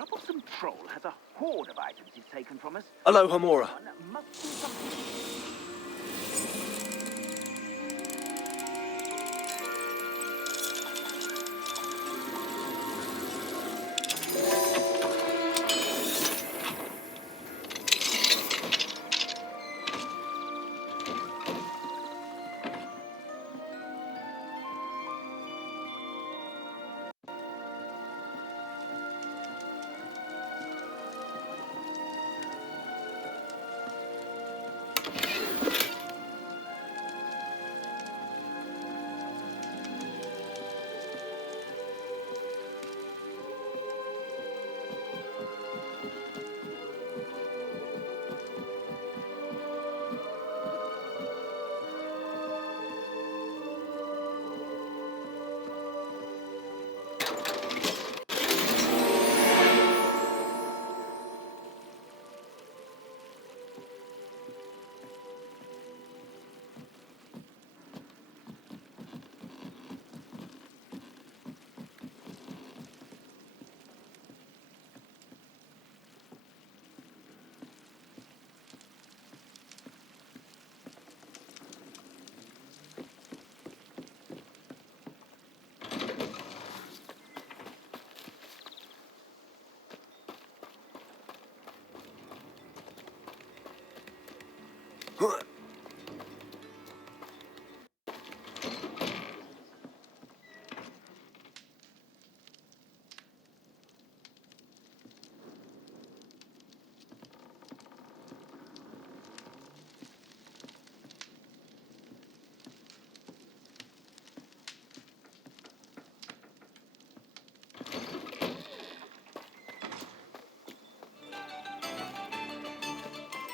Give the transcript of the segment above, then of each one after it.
troublesome troll has a hoard of items he's taken from us. Hello, Hamora. Someone must do something.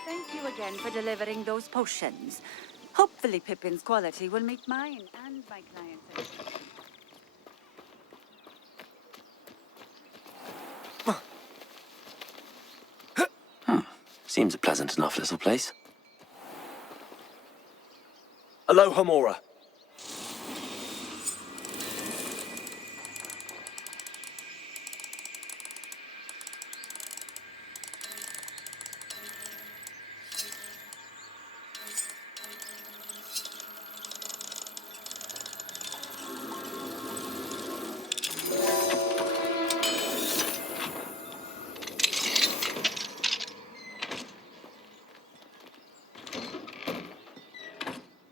Thank you again for delivering those potions. Hopefully Pippin's quality will meet mine and my client's expectations. Seems a pleasant enough little place. Hello, Hamora.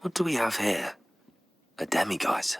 What do we have here? A demiguise.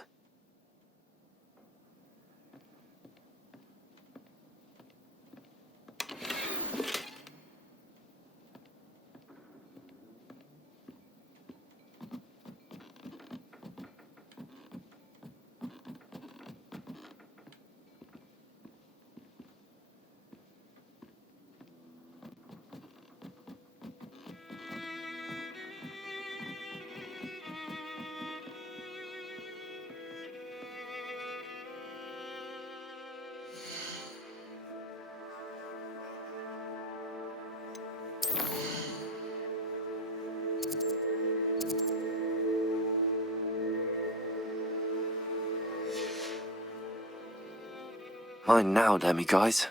Mine now, demiguise.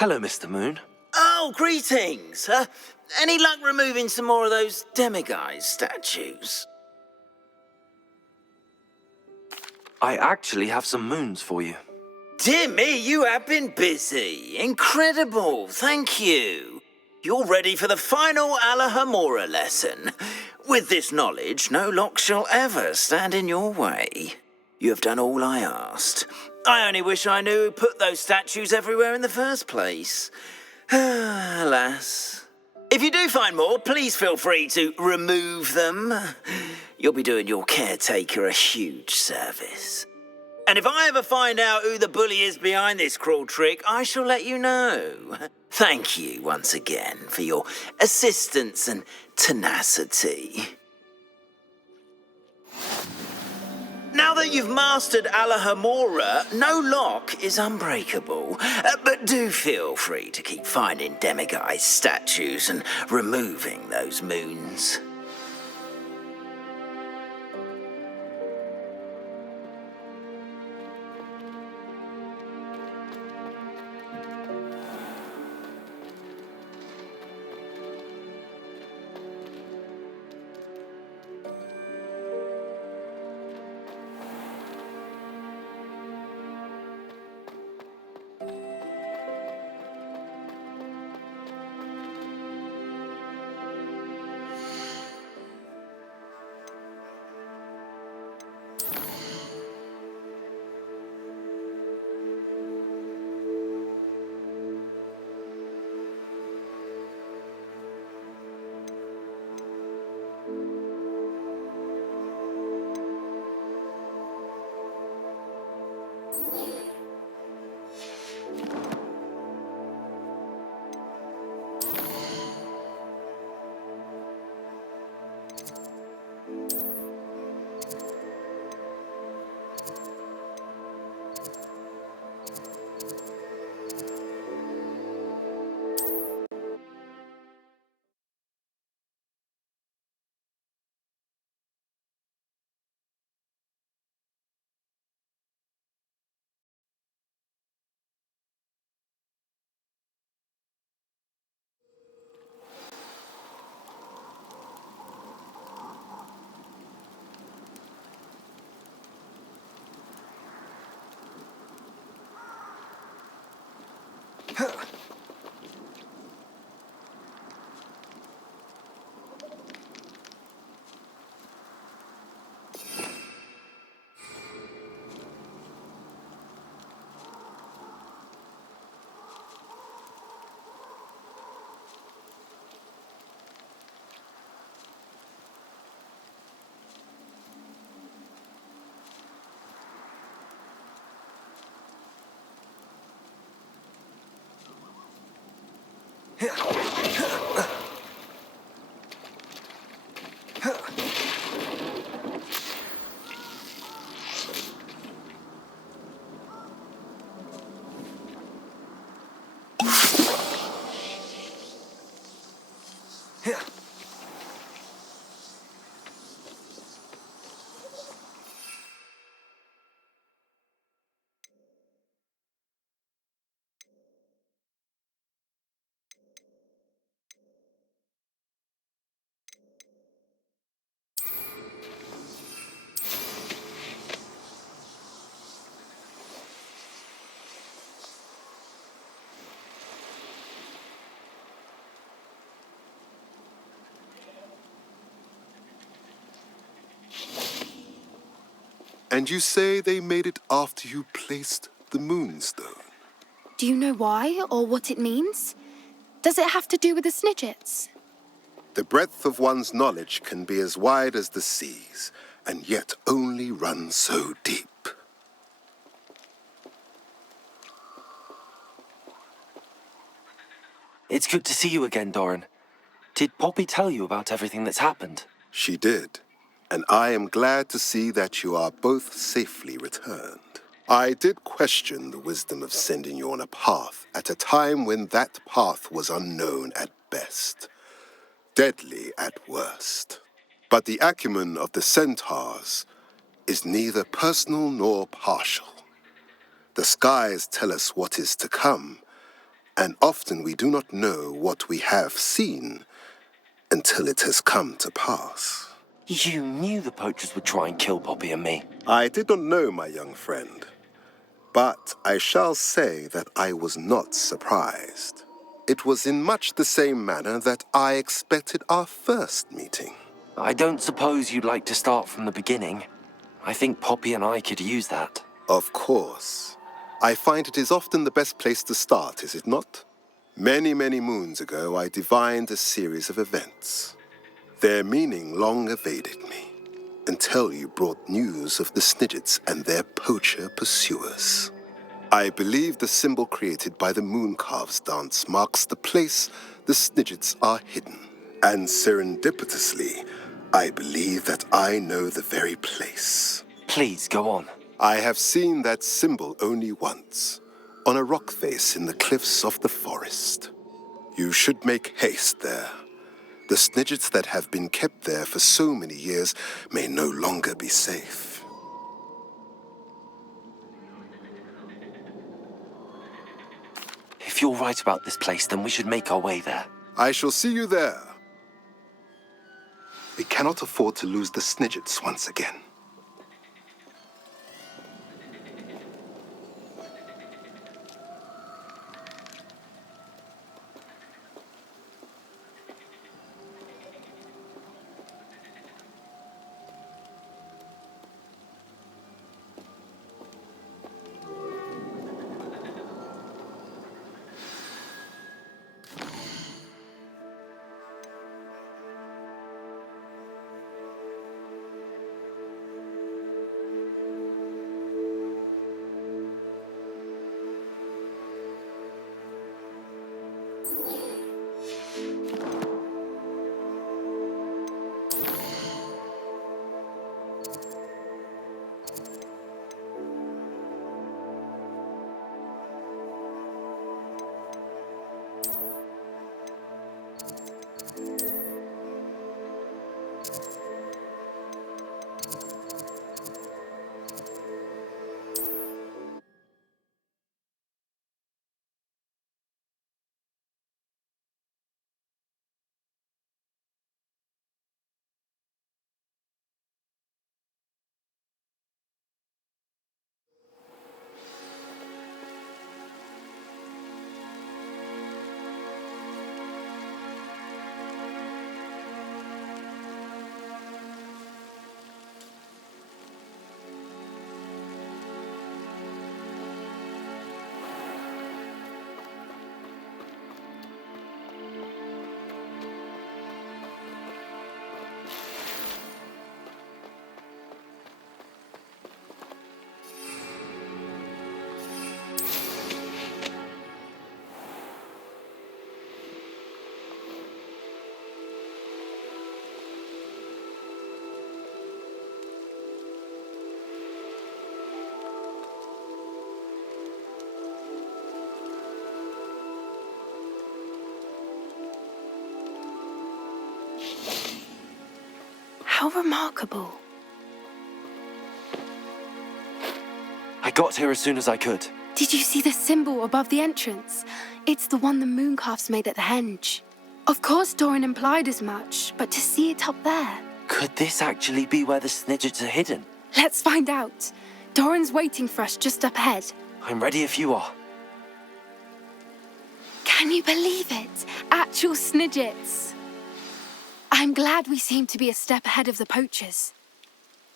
Hello, Mr. Moon. Oh, greetings. Any luck removing some more of those demiguise statues? I actually have some moons for you. Dear me, you have been busy. Incredible, thank you. You're ready for the final Alahamora lesson. With this knowledge, no lock shall ever stand in your way. You have done all I asked. I only wish I knew who put those statues everywhere in the first place. Alas. If you do find more, please feel free to remove them. You'll be doing your caretaker a huge service. And if I ever find out who the bully is behind this cruel trick, I shall let you know. Thank you once again for your assistance and tenacity. Now that you've mastered Alahamora, no lock is unbreakable. But do feel free to keep finding demiguise statues and removing those moons. And you say they made it after you placed the moonstone? Do you know why or what it means? Does it have to do with the Snidgets? The breadth of one's knowledge can be as wide as the seas, and yet only run so deep. It's good to see you again, Doran. Did Poppy tell you about everything that's happened? She did, and I am glad to see that you are both safely returned. I did question the wisdom of sending you on a path at a time when that path was unknown at best, deadly at worst. But the acumen of the centaurs is neither personal nor partial. The skies tell us what is to come, And often we do not know what we have seen until it has come to pass. You knew the poachers would try and kill Poppy and me. I did not know, my young friend, but I shall say that I was not surprised. It was in much the same manner that I expected our first meeting. I don't suppose you'd like to start from the beginning. I think Poppy and I could use that. Of course. I find it is often the best place to start, is it not? Many, many moons ago, I divined a series of events. Their meaning long evaded me, until you brought news of the Snidgets and their poacher pursuers. I believe the symbol created by the Mooncalves dance marks the place the Snidgets are hidden. And serendipitously, I believe that I know the very place. Please, go on. I have seen that symbol only once, on a rock face in the cliffs of the forest. You should make haste there. The Snidgets that have been kept there for so many years may no longer be safe. If you're right about this place, then we should make our way there. I shall see you there. We cannot afford to lose the Snidgets once again. How remarkable. I got here as soon as I could. Did you see the symbol above the entrance? It's the one the Mooncalves made at the henge. Of course Doran implied as much, but to see it up there... Could this actually be where the Snidgets are hidden? Let's find out. Doran's waiting for us just up ahead. I'm ready if you are. Can you believe it? Actual Snidgets. I'm glad we seem to be a step ahead of the poachers.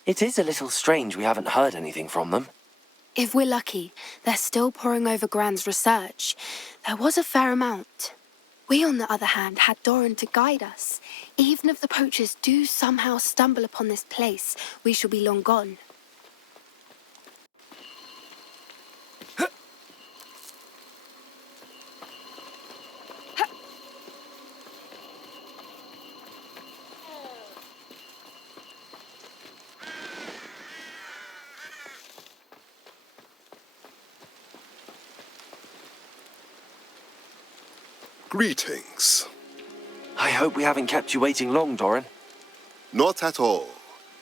It is a little strange we haven't heard anything from them. If we're lucky, they're still poring over Gran's research. There was a fair amount. We, on the other hand, had Doran to guide us. Even if the poachers do somehow stumble upon this place, we shall be long gone. Greetings. I hope we haven't kept you waiting long, Doran. Not at all.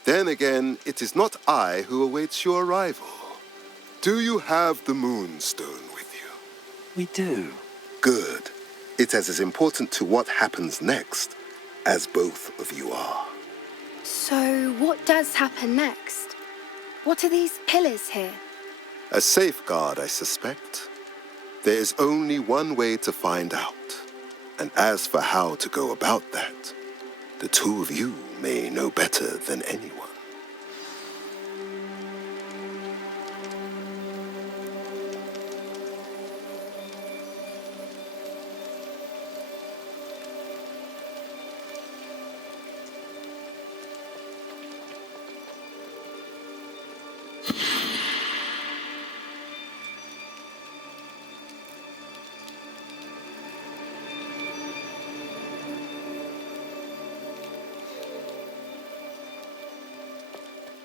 Then again, it is not I who awaits your arrival. Do you have the Moonstone with you? We do. Good. It is as important to what happens next as both of you are. So, what does happen next? What are these pillars here? A safeguard, I suspect. There is only one way to find out. And as for how to go about that, the two of you may know better than anyone.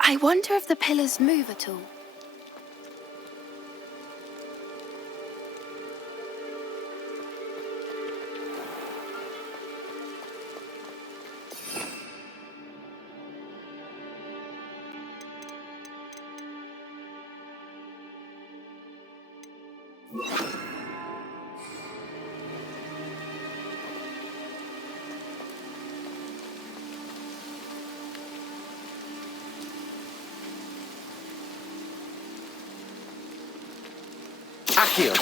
I wonder if the pillars move at all. Accio!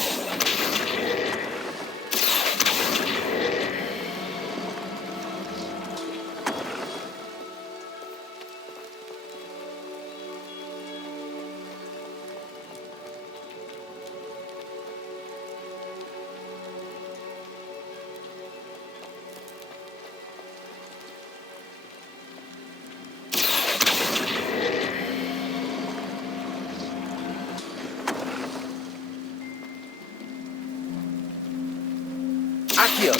Accio!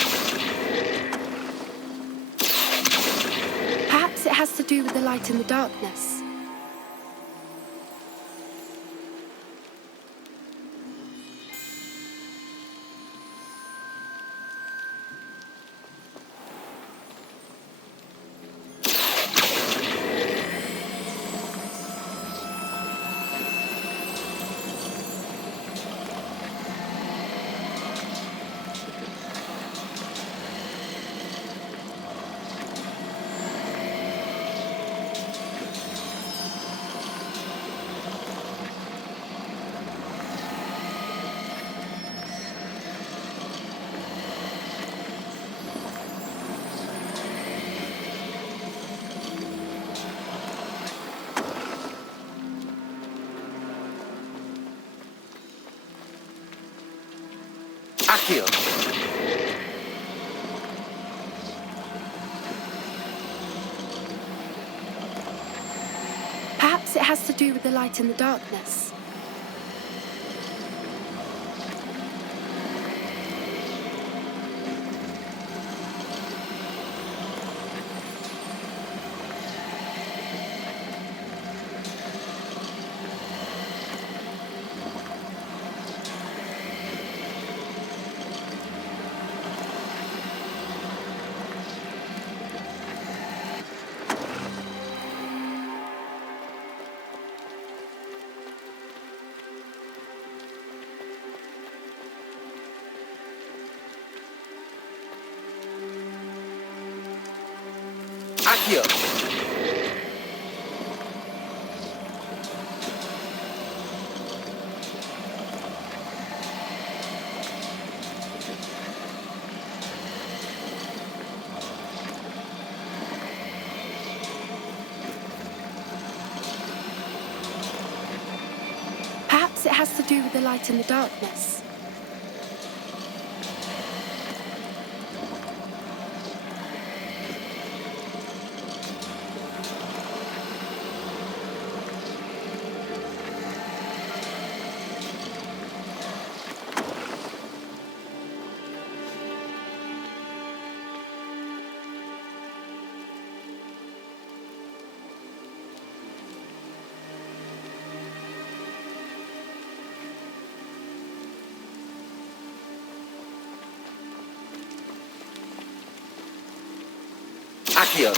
Perhaps it has to do with the light and the darkness. Accio! Perhaps it has to do with the light and the darkness. Accio! Perhaps it has to do with the light and the darkness. Accio!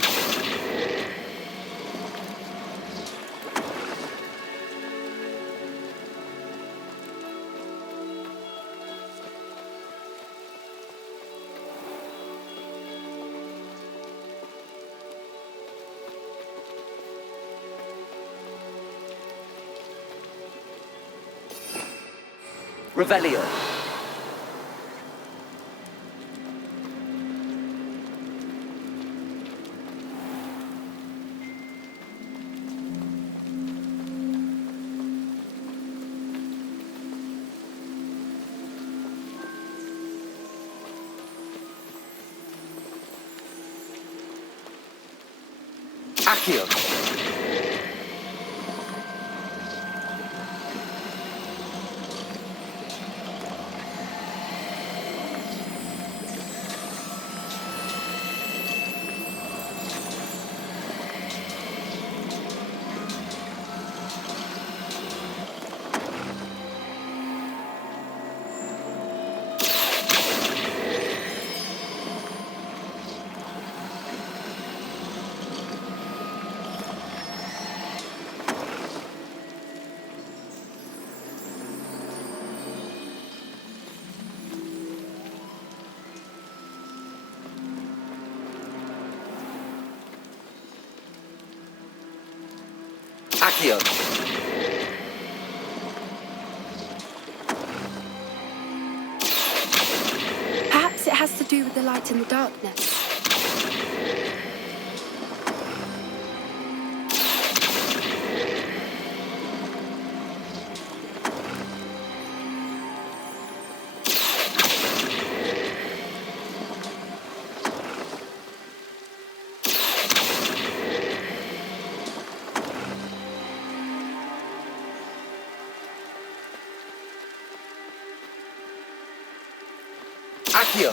Revelio. Accio. Accio. Perhaps it has to do with the light and the darkness. Accio.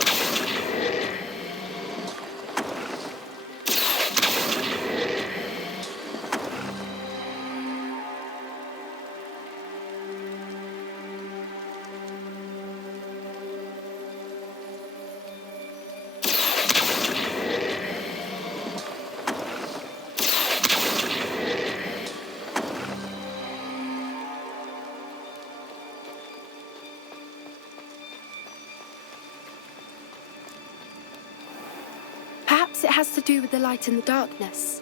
Perhaps it has to do with the light and the darkness.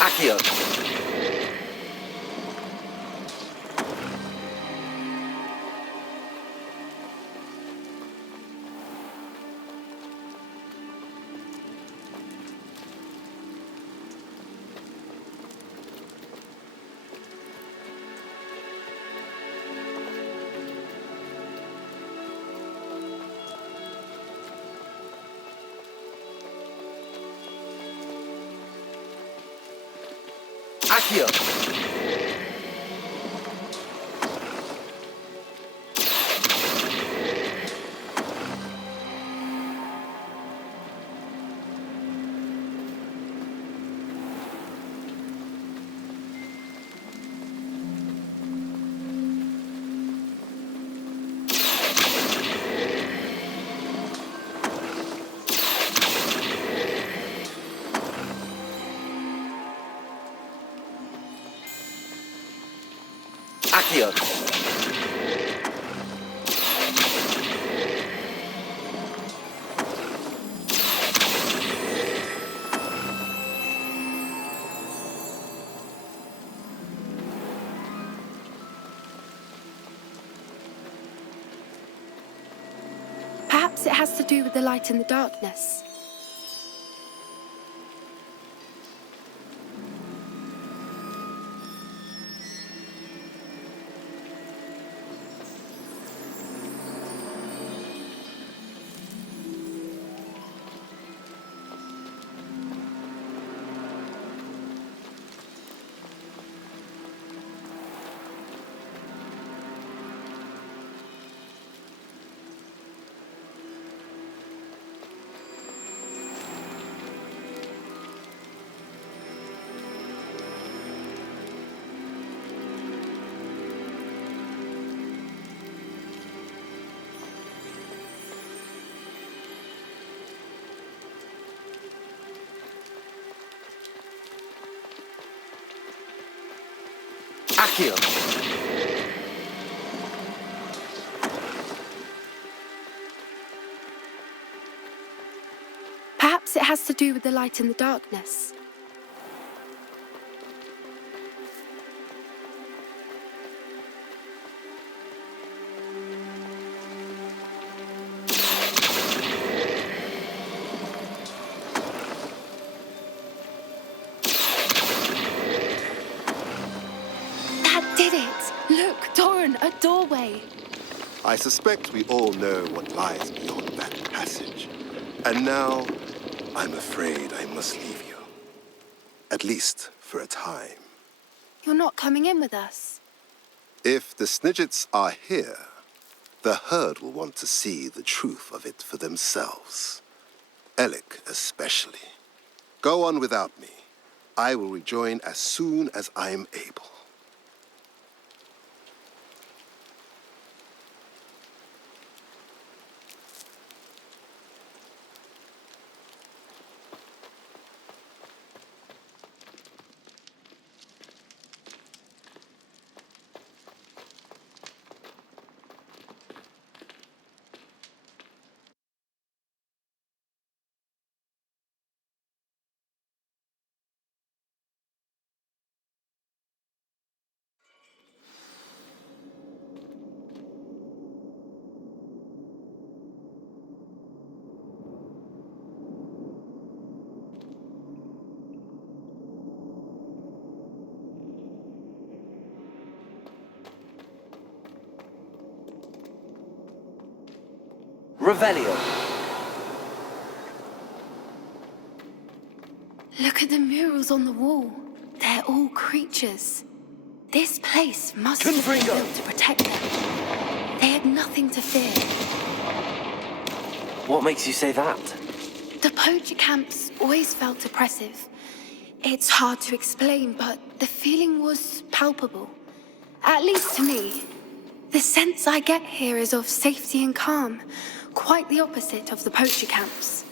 Accio. Accio. Accio. Perhaps it has to do with the light and the darkness. Accio. Perhaps it has to do with the light in the darkness. That did it! Look, Doran, a doorway. I suspect we all know what lies beyond that passage. And now, I'm afraid I must leave you. At least for a time. You're not coming in with us. If the Snidgets are here, the herd will want to see the truth of it for themselves. Alec especially. Go on without me. I will rejoin as soon as I am able. Revelio. Look at the murals on the wall. They're all creatures. This place must have been Confringo. built to protect them. They had nothing to fear. What makes you say that? The poacher camps always felt oppressive. It's hard to explain, but the feeling was palpable. At least to me. The sense I get here is of safety and calm, quite the opposite of the poacher camps.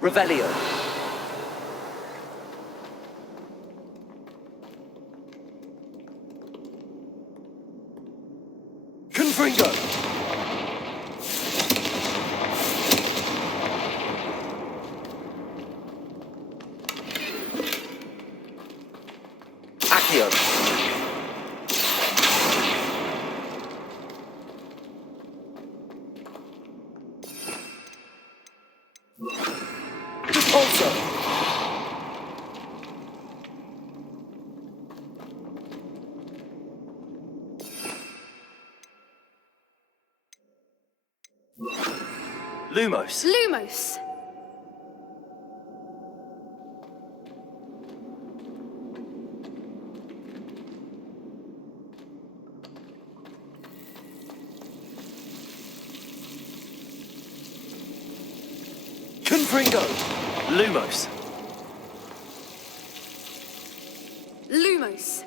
Revelio. Confringo. Accio. Repulso. Lumos. Lumos! Confringo. Lumos. Lumos!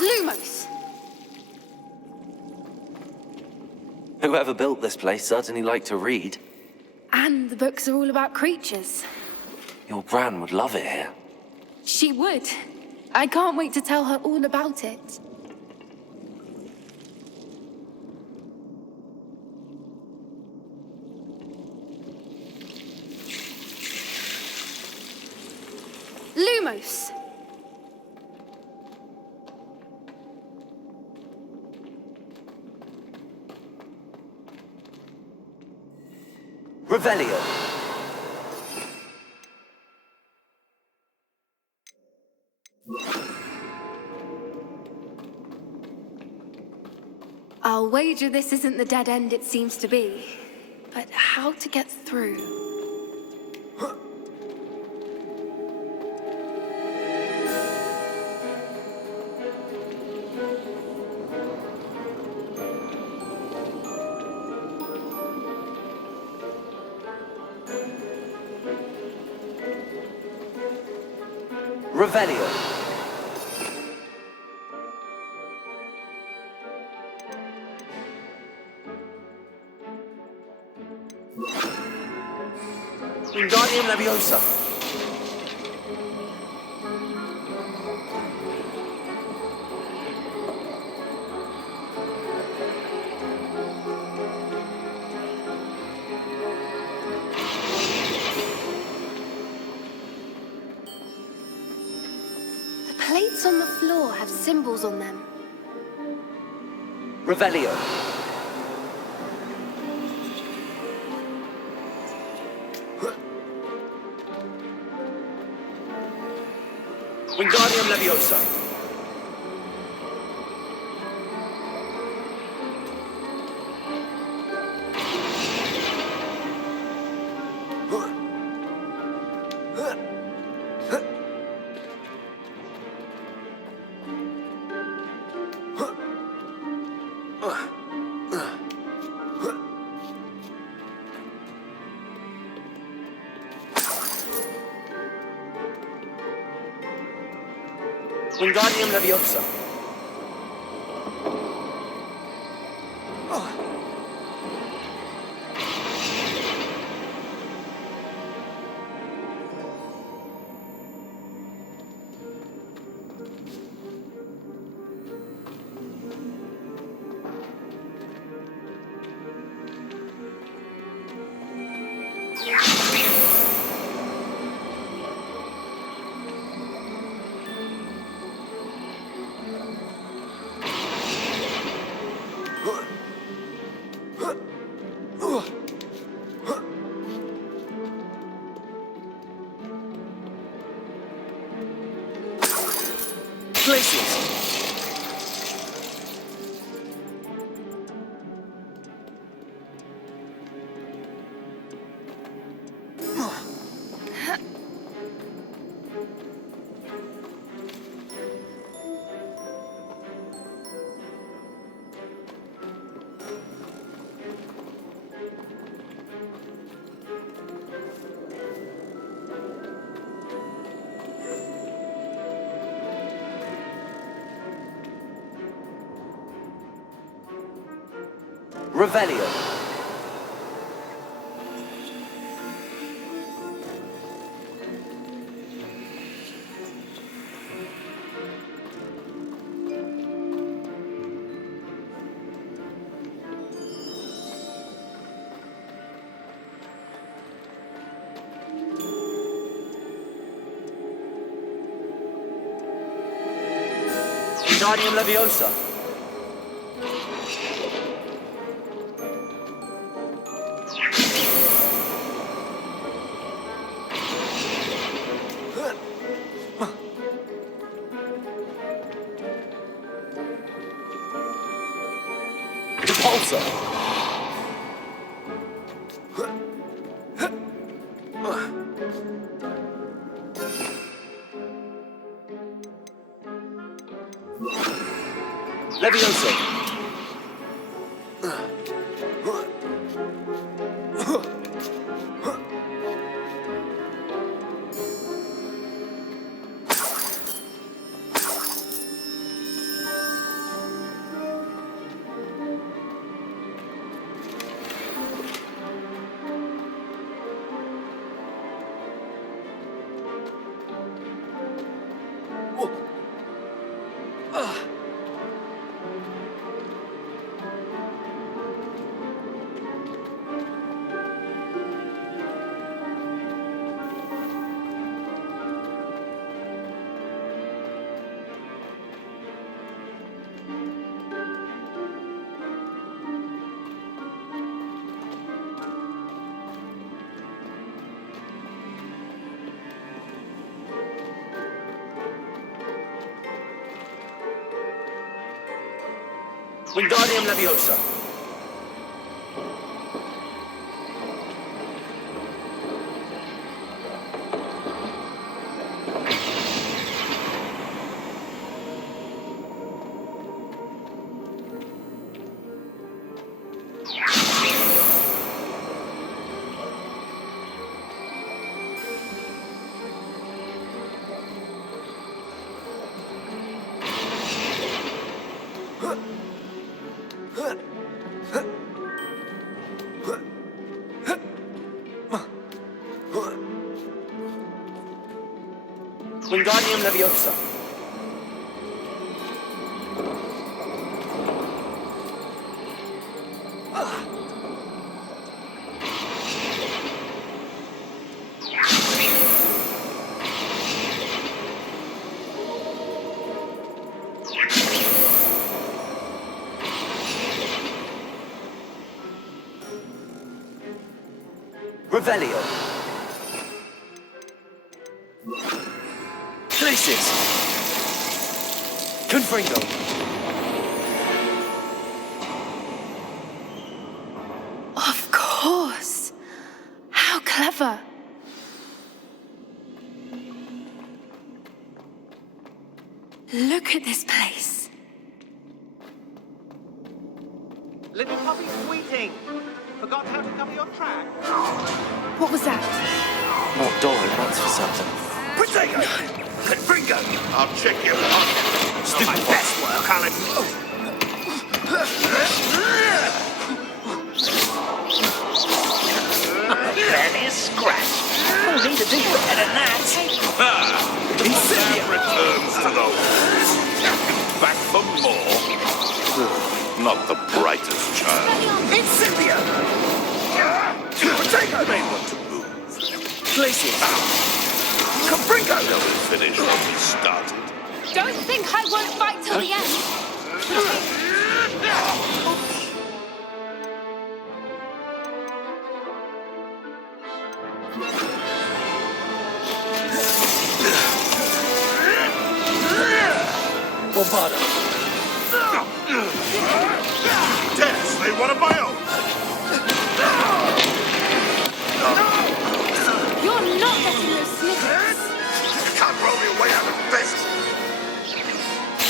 Lumos! Whoever built this place certainly liked to read. And the books are all about creatures. Your Gran would love it here. She would. I can't wait to tell her all about it. Lumos! Revelio. I'll wager this isn't the dead end it seems to be. But how to get through? Revelio. Wingardium Leviosa. The plates on the floor have symbols on them. Revelio. Wingardium Leviosa. Wingardium Leviosa. Places. Revelio. Wingardium Leviosa. Repulsor. Leviosa. Wingardium Leviosa. Wingardium Leviosa. Revelio. Glacis. Confringo. Of course. How clever. Look at this place. Little puppy squeating. Forgot how to cover your track. What was that? Not Doran, that's for certain. Potato! Confringo! I'll check your pocket. Do my best work, Alan. Barely a scratch. We'll need to do better than that. Incendium returns to the back for more. Not the brightest child. Incendium! Potato! You may want to move. Glacis. Confringo! Shall we finish what we started? Don't think I won't fight till the end. Bombarda. Yes, they want a bio. You're not getting those snippets. Can't roll me away out of this.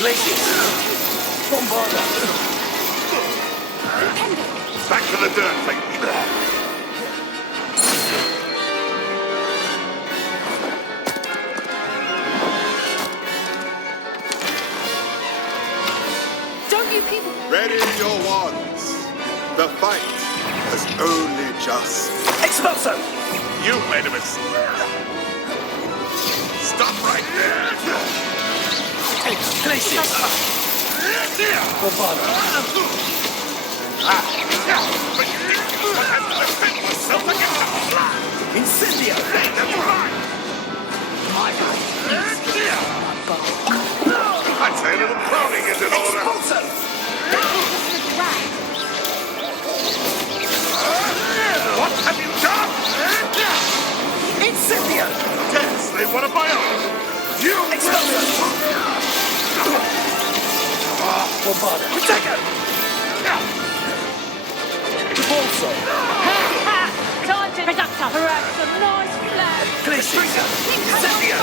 Glacis. Bombarda. Back to the dirt, thank you. Don't you people... Ready your wands. The fight has only just... Expulso! You made a mistake. Stop right there. Glacis. Bombarda. But you think I have to defend myself against a fly? Incendio. That's right. I'd say a little cloning is in order. Expulso! What have you done? Incendio! Yes, they want a bio. You Expulso! Bombarda. Potato! Repulso. Time to reductor. Perhaps some nice flag. Glacis. Incendio!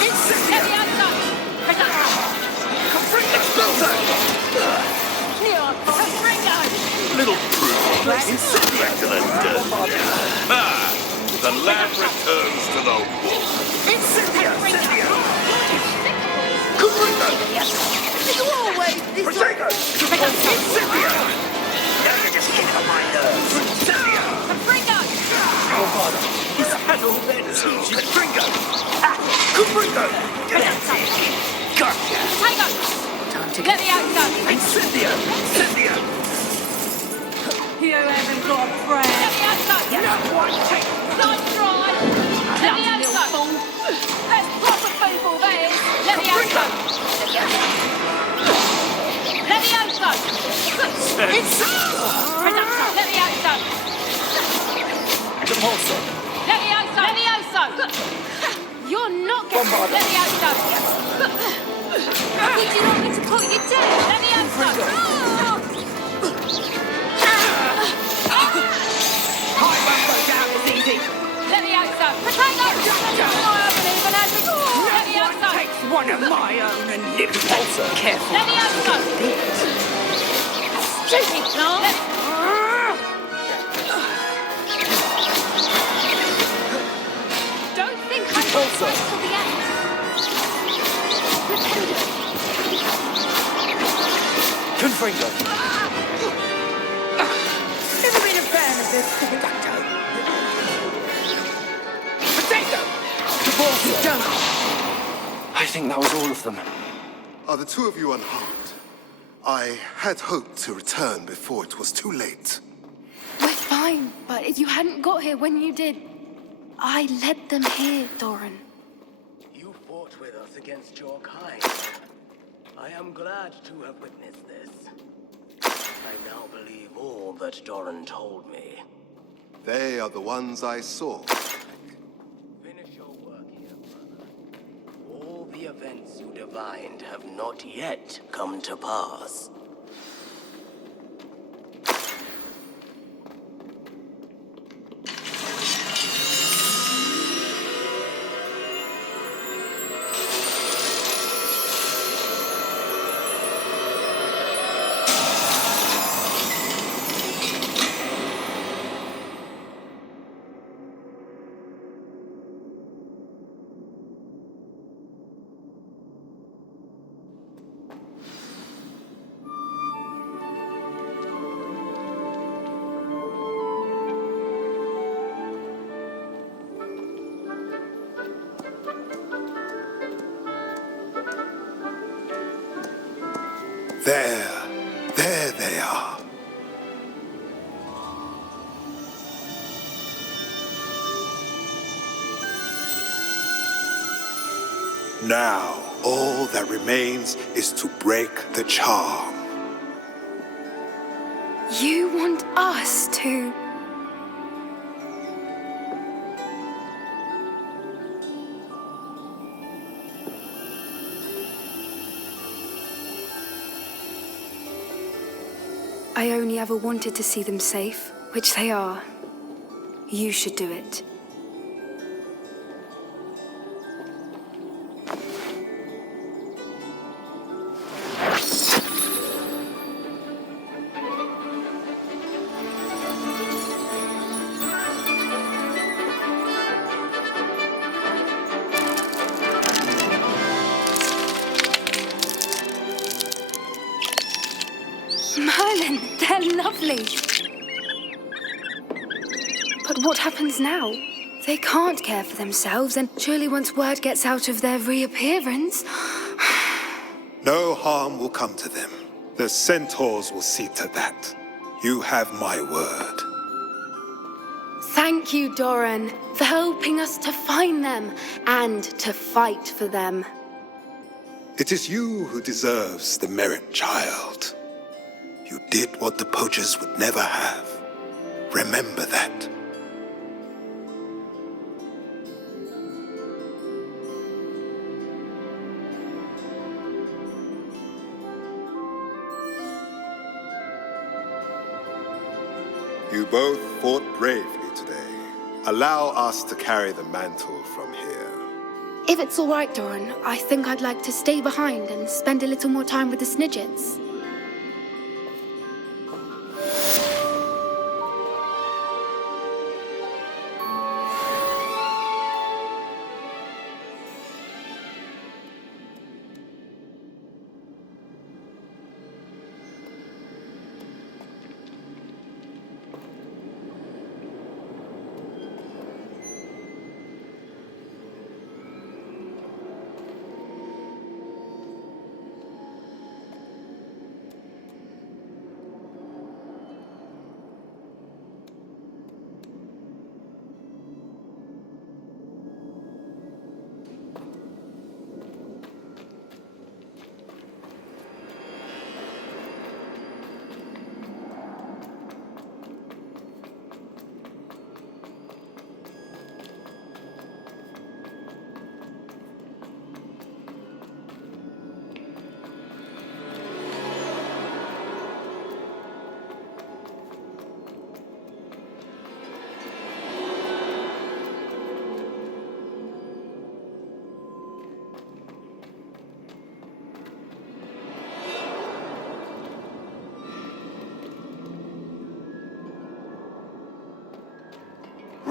Incendio! Leviosa. Reductor. Expulso! Confringo. little proof. Incendio! Back to the dirt. The lamb returns to the wolf. Incendio! Incendio! Confringo! You always this Potato! Incendio! Now you're just getting on my nerves. Incendio! Confringo. Bombarda. Is that all there is? Confringo! Confringo! Gotcha! Potato. Leviosa. Incendio! Incendio! You haven't got a prayer. Leviosa. Now what? Take Nice try. Leviosa. That's proper people, that is. Leviosa. Leviosa. Reductor. Leviosa. Repulso. Leviosa. Leviosa. You're not getting Bombarda. Leviosa. Would you want me to put you down? Let me have some. I won't go down as easy. Let me have some. Potato! I haven't even had me. Let me have some. Takes one of my own and lives careful. Let me have some. Stupid, no? Don't think I'm going to wait till the end. Confringo. Never been a fan of this potato. Potato! Don't. I think that was all of them. Are the two of you unharmed? I had hoped to return before it was too late. We're fine, but if you hadn't got here when you did, I led them here, Doran. You fought with us against your kind. I am glad to have witnessed this. I now believe all that Doran told me. They are the ones I saw. Finish your work here, brother. All the events you divined have not yet come to pass. There they are. Now, all that remains is to break the charm. You want us to... I only ever wanted to see them safe, which they are. You should do it. Merlin, they're lovely. But what happens now? They can't care for themselves, and surely once word gets out of their reappearance... No harm will come to them. The centaurs will see to that. You have my word. Thank you, Doran, for helping us to find them and to fight for them. It is you who deserves the merit, child. You did what the poachers would never have. Remember that. You both fought bravely today. Allow us to carry the mantle from here. If it's all right, Doran, I think I'd like to stay behind and spend a little more time with the Snidgets.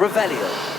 Revelio.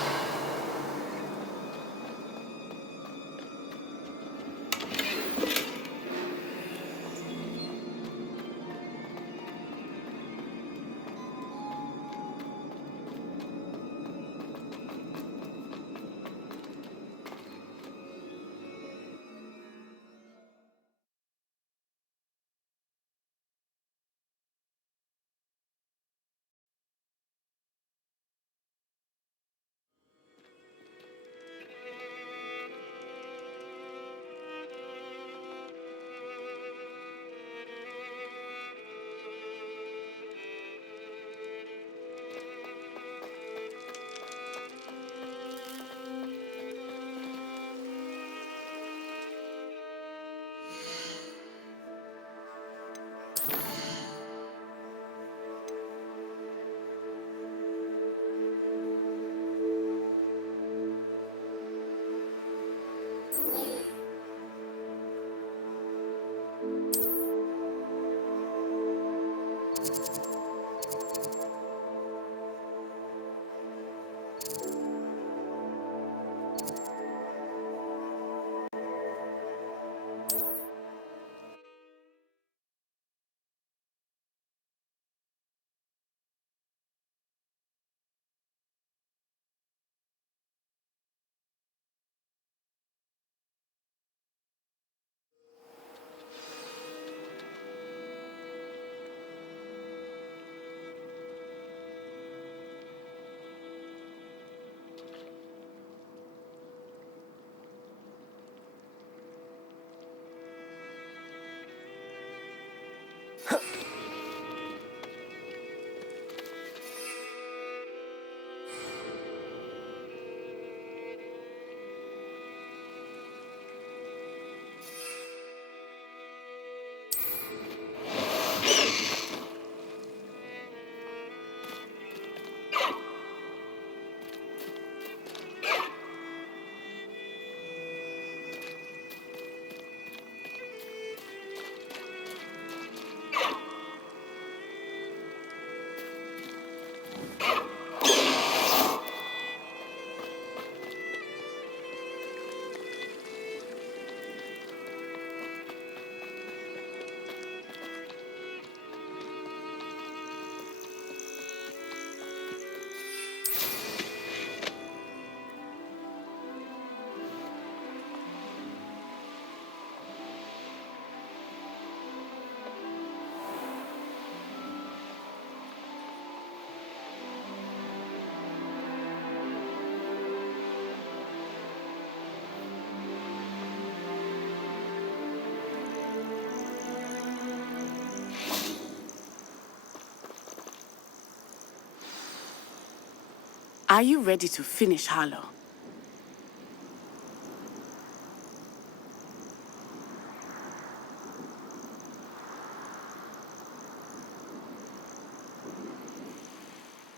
Are you ready to finish Harlow?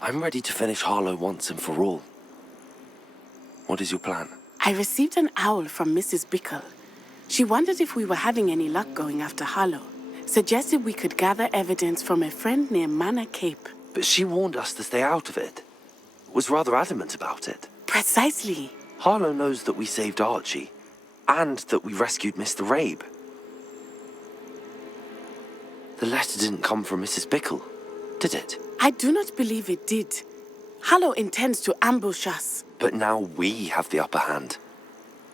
I'm ready to finish Harlow once and for all. What is your plan? I received an owl from Mrs. Bickle. She wondered if we were having any luck going after Harlow. Suggested we could gather evidence from a friend near Manor Cape. But she warned us to stay out of it. Was rather adamant about it. Precisely. Harlow knows that we saved Archie, and that we rescued Mr. Rabe. The letter didn't come from Mrs. Bickle, did it? I do not believe it did. Harlow intends to ambush us. But now we have the upper hand.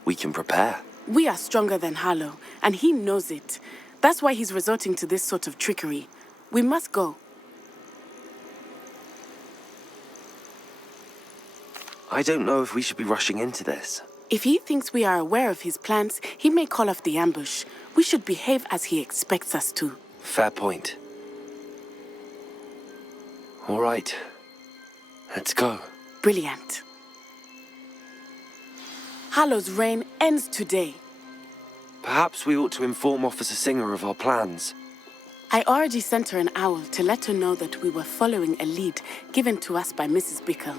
We can prepare. We are stronger than Harlow, and he knows it. That's why he's resorting to this sort of trickery. We must go. I don't know if we should be rushing into this. If he thinks we are aware of his plans, he may call off the ambush. We should behave as he expects us to. Fair point. All right. Let's go. Brilliant. Harlow's reign ends today. Perhaps we ought to inform Officer Singer of our plans. I already sent her an owl to let her know that we were following a lead given to us by Mrs. Bickle.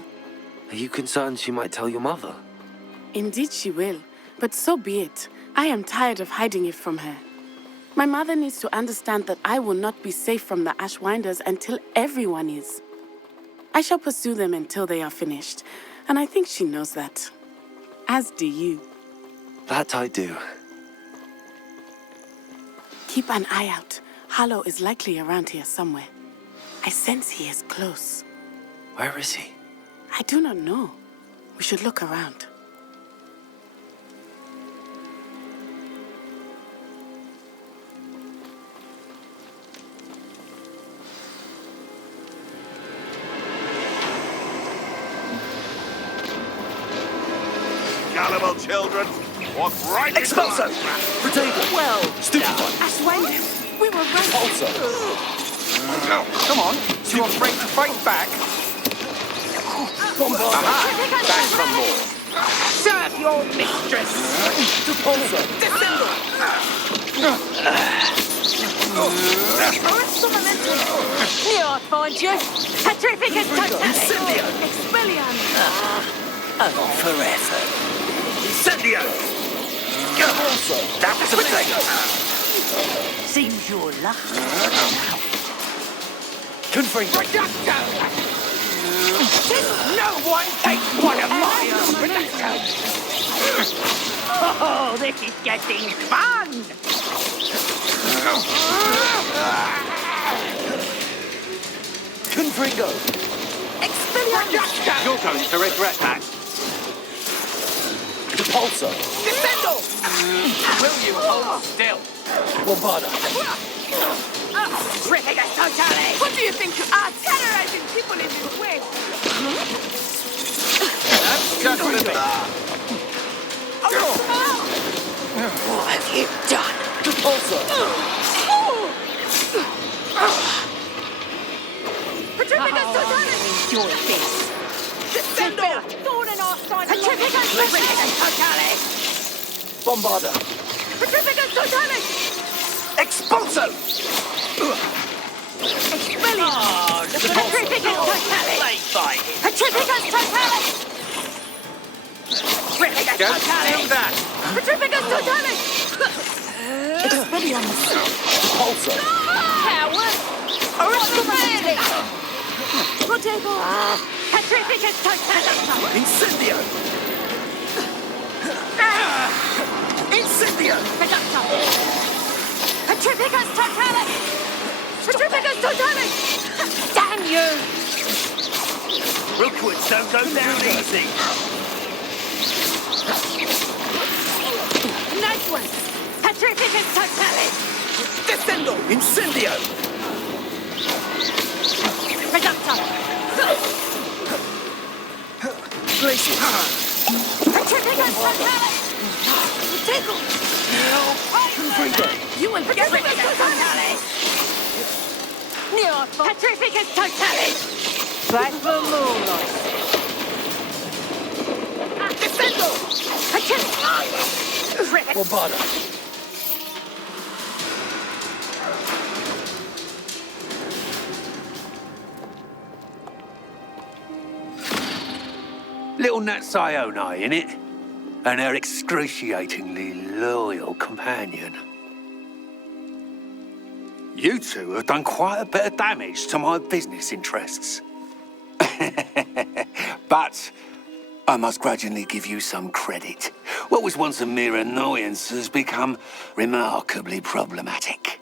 Are you concerned she might tell your mother? Indeed she will, but so be it. I am tired of hiding it from her. My mother needs to understand that I will not be safe from the Ashwinders until everyone is. I shall pursue them until they are finished, and I think she knows that. As do you. That I do. Keep an eye out. Harlow is likely around here somewhere. I sense he is close. Where is he? I do not know. We should look around. Gullible children, walk right Expulso! Potato! Well, Stupefy! Ashwend, we were right. Also! come on. Too afraid to fight back? Back from more! Serve your mistress! Also! Here I find you. Petrificus totalis. Expelliarmus. Forever. Incendio! Also! That was a mistake! Seems you're lucky. Confringo! No one takes one of my productions! Oh, this is getting fun! Confringo! Expelliarmus! You're going to regret that. Depulso! Descendo! Will you hold still? Bombarda! Trificus totalis! What do you think you are, terrorizing people in this way? That's just a bit. What have you done? Depulso! Petrificus totalis. Enjoy this. Descendo! Thorn in our side. Petrificus totalis! Bombarda! Petrificus totalis. Expulso! Expelliarmus. Petrificus totalis. Petrificus totalis. Trificus totalis! that! Petrificus totalis. Expelliarmus. Depulso! Coward. Aristophanes. Potato. Petrificus totalis. Incendio! Incendio! Reductor. Petrificus totalis. Petrificus totalis. Damn you. Rookwoods don't go down easy. Nice one. Petrificus totalis. Descendo! Incendio! Reductor. Glacier! Petrificus totalis. Tickle. Confringo! You will forget Petrificus totalis. Petrificus totalis. Back for moonlight. Descendo! Petrificus. Bombarda! Little Nat Sioni, innit? And her excruciatingly loyal companion. You two have done quite a bit of damage to my business interests. But I must grudgingly give you some credit. What was once a mere annoyance has become remarkably problematic.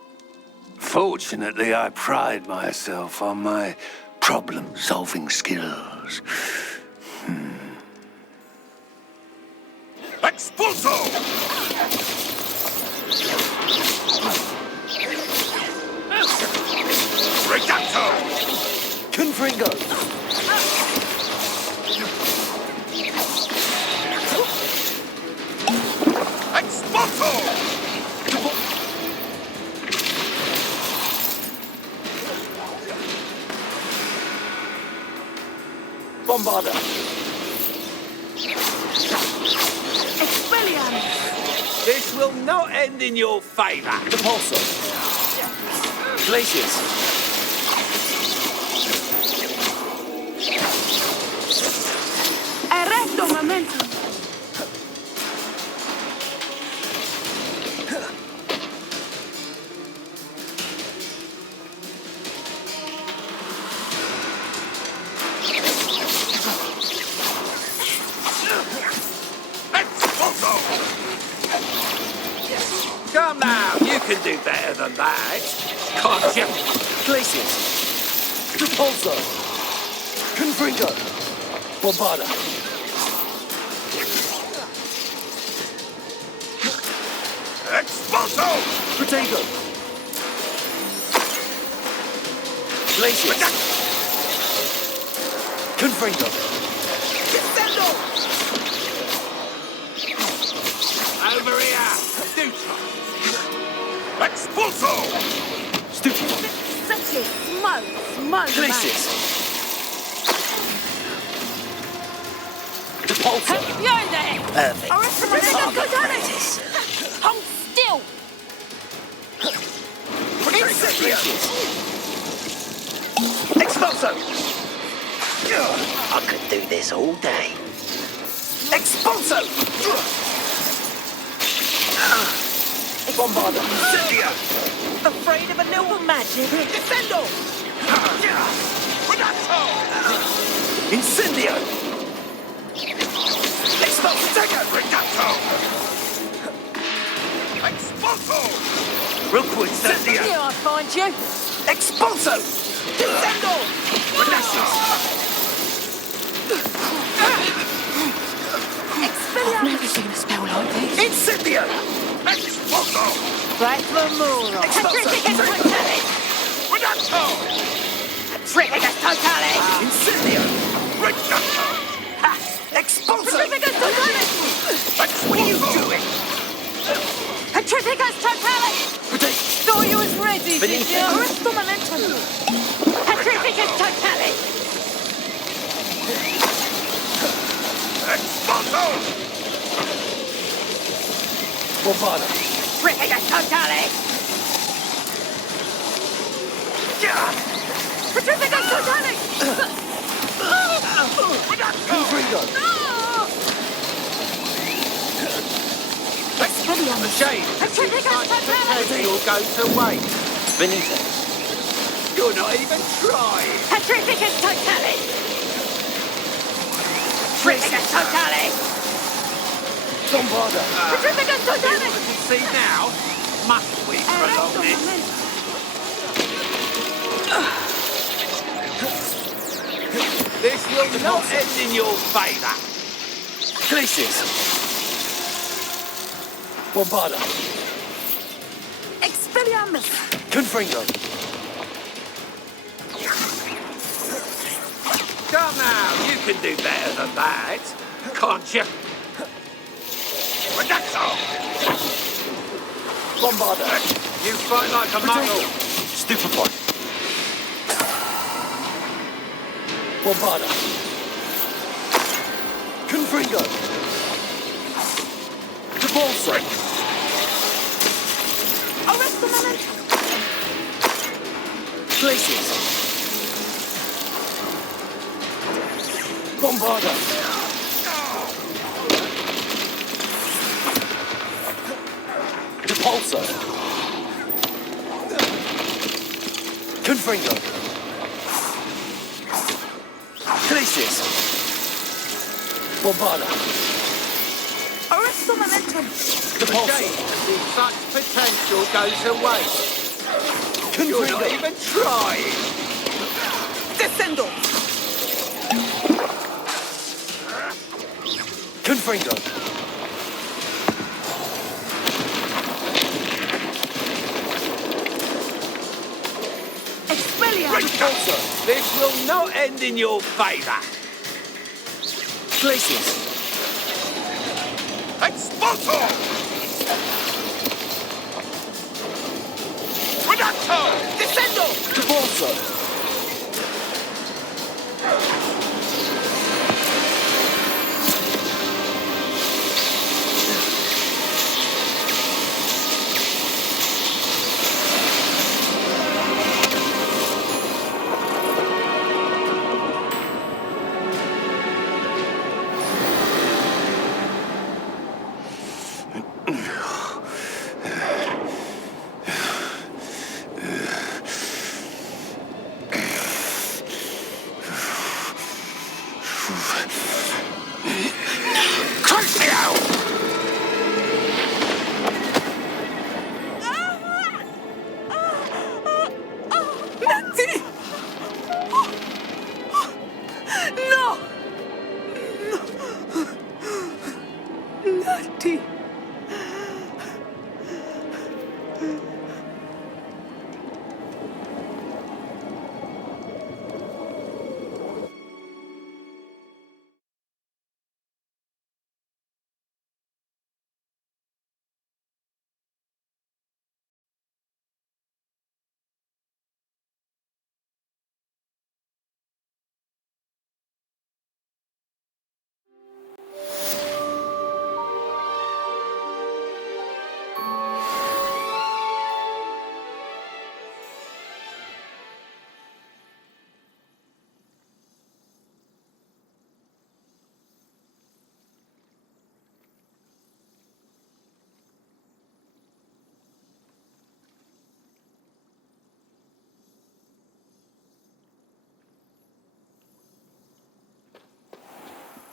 Fortunately, I pride myself on my problem-solving skills. Expulso! Reducto! Confringo! Expulso! Bombarda! Expelliarmus. This will not end in your favor. Depulso! Glaciers! Arresto momentum. now, you can do better than that. Can't you? Glacius. Repulsor. Confringo. Bombarda. Expulso! Protego. Glacius. Confringo. Descendo! Over here. Do try. Expulso! Stupid. Such a small Glacius. Repulsor. You're there! Perfect. Arrest Target practice. Hold still! Glacius. Expulso! I could do this all day. Expulso! Bombarda. Incendia! Afraid of a little magic? Descendo! Incendio! Expulso! Regato! Expulso! Rupco Incendio! Here I find you! Expulso! Descendo! I've never seen a spell like this. Incendio! Expulso! Back for more. Regato! Trifficus Totale! Incendio! Regato! Expulso! Trifficus Totale! What are you doing? Trifficus Totale! Thought you was ready, did you? Arrest the momentum! Trifficus Totale! Expulso! Bombarda. Trifficus Totale! Trifficus Totale! Confringo. A shame. Trifficus Totale! You'll go to waste. Benita. You're not even trying. Trifficus Totale! Trifficus Totale! Bombarda. Trifficus Totale! You can see now. Must we prolong this? This will not end in your favour. Glacius. Bombarda. Expelliarmus! Confringo. Come now, you can do better than that. Can't you? Regato! Bombarda. You fight like a muggle. Stupefy. Bombarda. Confringo. Repulsor. Arrest the momentum! Glacius. Bombarda. Repulsor. Confringo. Glacius. Bombarda. Arrest the momentum! Shame to see such potential go to waste. You're not Confringo. even trying. Descendo! Confringo. Expelliarmus! Repulsor. This will not end in your favour. Glacius. Expulso! Regato! Descendo! Repulsor. Natty.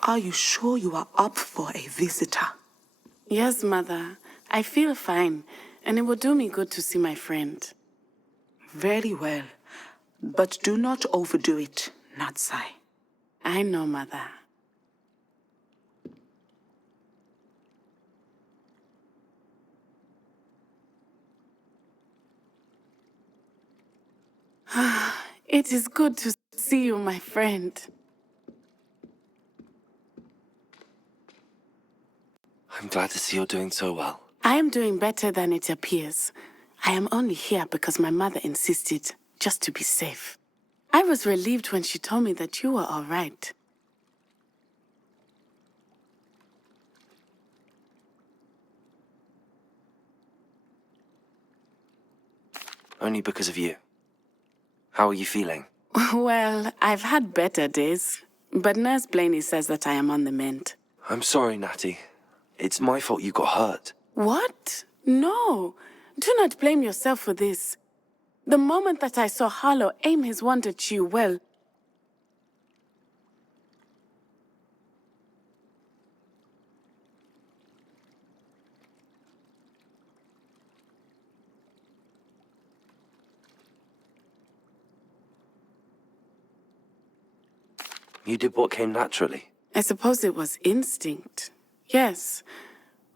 Are you sure you are up for a visitor? Yes, Mother. I feel fine, and it will do me good to see my friend. Very well. But do not overdo it, Natsai. I know, Mother. It is good to see you, my friend. I'm glad to see you're doing so well. I am doing better than it appears. I am only here because my mother insisted, just to be safe. I was relieved when she told me that you were all right. Only because of you. How are you feeling? Well, I've had better days, but Nurse Blaney says that I am on the mend. I'm sorry, Natty. It's my fault you got hurt. What? No. Do not blame yourself for this. The moment that I saw Harlow aim his wand at you, well... You did what came naturally. I suppose it was instinct. Yes.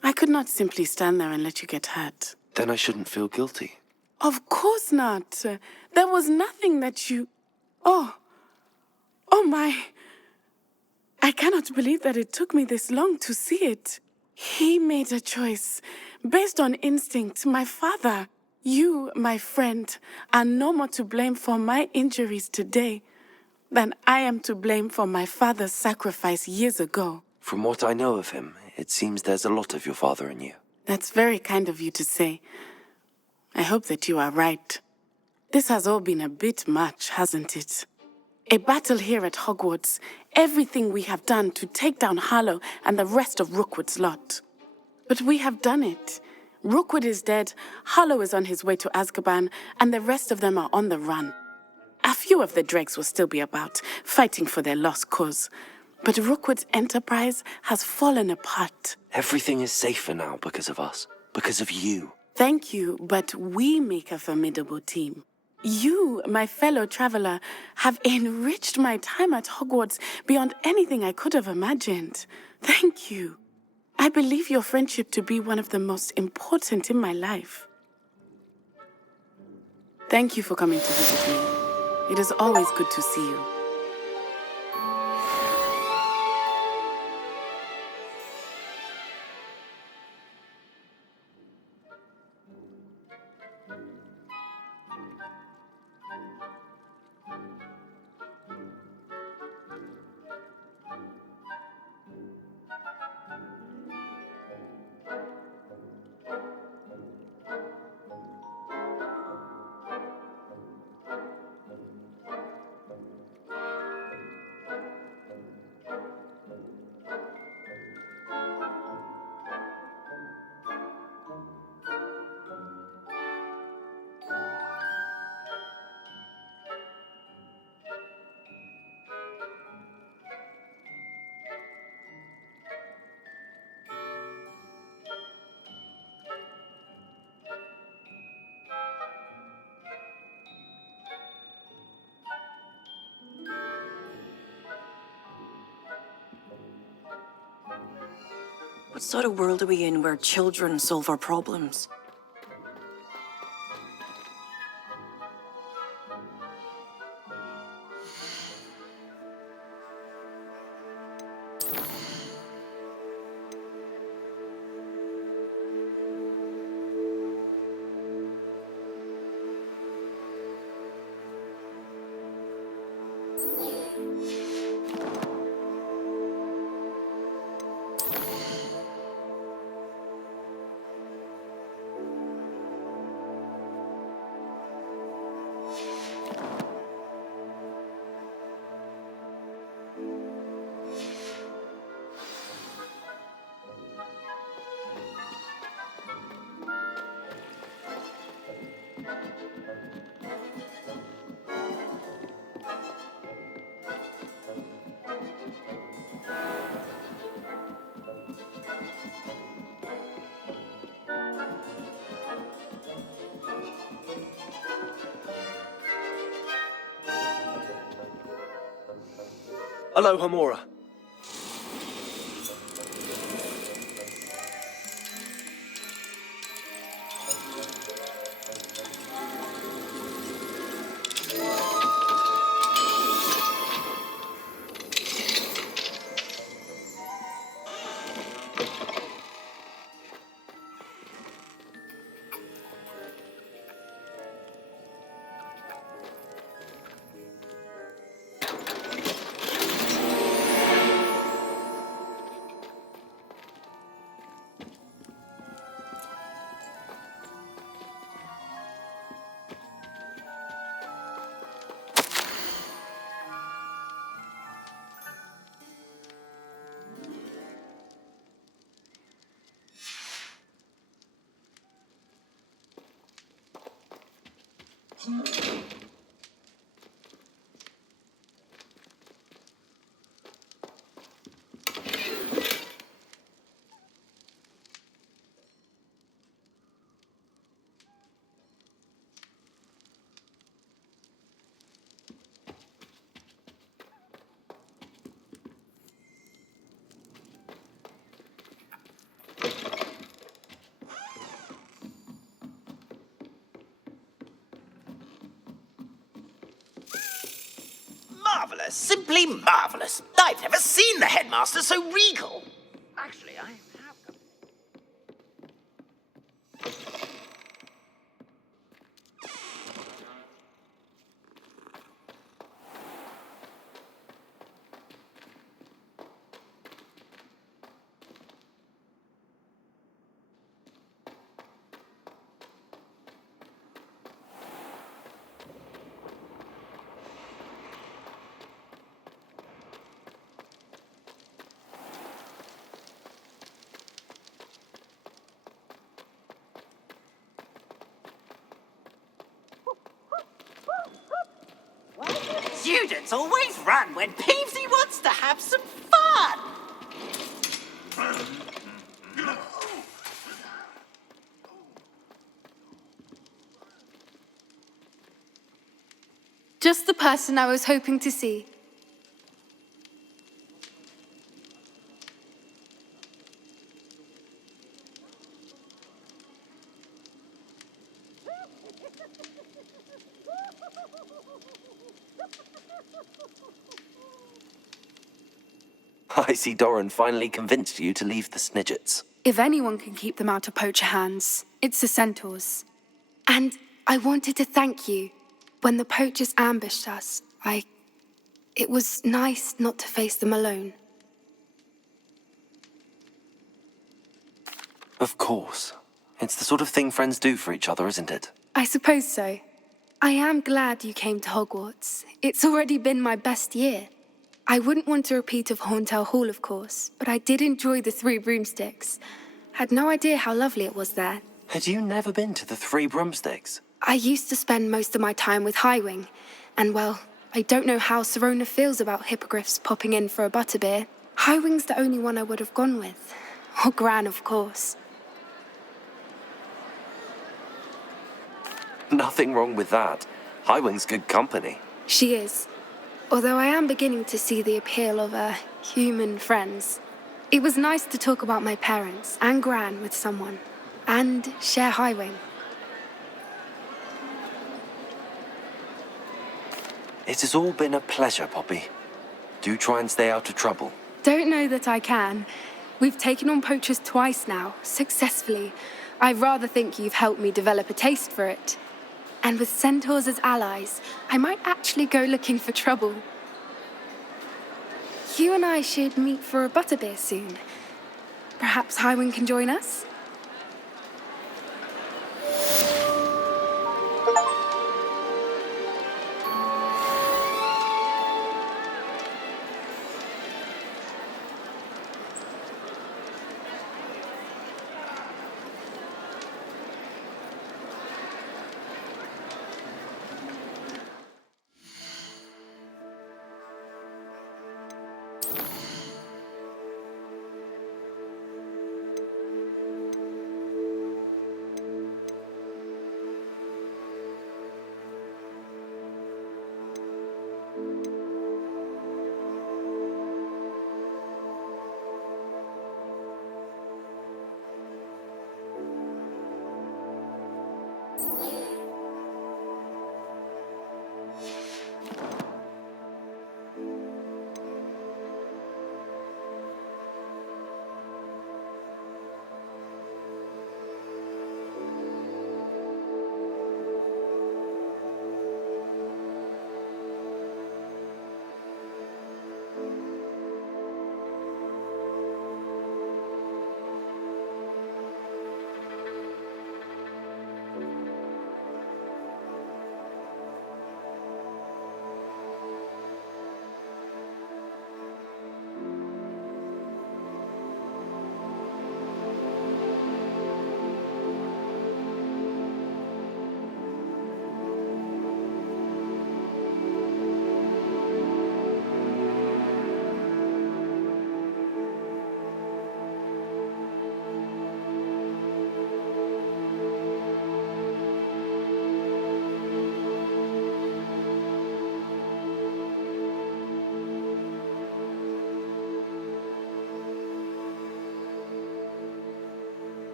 I could not simply stand there and let you get hurt. Then I shouldn't feel guilty. Of course not. There was nothing that you... Oh. Oh my. I cannot believe that it took me this long to see it. He made a choice based on instinct. My father, you, my friend, are no more to blame for my injuries today than I am to blame for my father's sacrifice years ago. From what I know of him, it seems there's a lot of your father in you. That's very kind of you to say. I hope that you are right. This has all been a bit much, hasn't it? A battle here at Hogwarts, everything we have done to take down Harlow and the rest of Rookwood's lot. But we have done it. Rookwood is dead, Harlow is on his way to Azkaban, and the rest of them are on the run. A few of the dregs will still be about, fighting for their lost cause. But Rookwood's enterprise has fallen apart. Everything is safer now because of us. Because of you. Thank you, but we make a formidable team. You, my fellow traveler, have enriched my time at Hogwarts beyond anything I could have imagined. Thank you. I believe your friendship to be one of the most important in my life. Thank you for coming to visit me. It is always good to see you. What sort of world are we in where children solve our problems? Aloha Mora. Marvellous, simply marvellous. I've never seen the headmaster so regal. Actually, I have come. Students always run when Peevesy wants to have some fun. Just the person I was hoping to see. I see Doran finally convinced you to leave the Snidgets. If anyone can keep them out of poacher hands, it's the centaurs. And I wanted to thank you. When the poachers ambushed us, it was nice not to face them alone. Of course. It's the sort of thing friends do for each other, isn't it? I suppose so. I am glad you came to Hogwarts. It's already been my best year. I wouldn't want a repeat of Horntail Hall, of course, but I did enjoy the Three Broomsticks. Had no idea how lovely it was there. Had you never been to the Three Broomsticks? I used to spend most of my time with Highwing, and well, I don't know how Serona feels about hippogriffs popping in for a butterbeer. Highwing's the only one I would have gone with. Or Gran, of course. Nothing wrong with that. Highwing's good company. She is. Although I am beginning to see the appeal of, human friends. It was nice to talk about my parents and Gran with someone, and share Highwing. It has all been a pleasure, Poppy. Do try and stay out of trouble. Don't know that I can. We've taken on poachers twice now, successfully. I rather think you've helped me develop a taste for it. And with centaurs as allies, I might actually go looking for trouble. You and I should meet for a butterbeer soon. Perhaps Highwing can join us?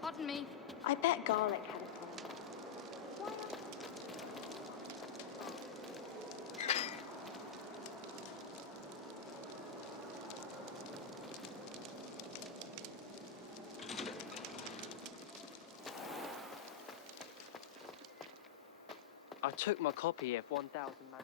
Pardon me. I bet garlic had a problem. I took my copy of 1000 Man.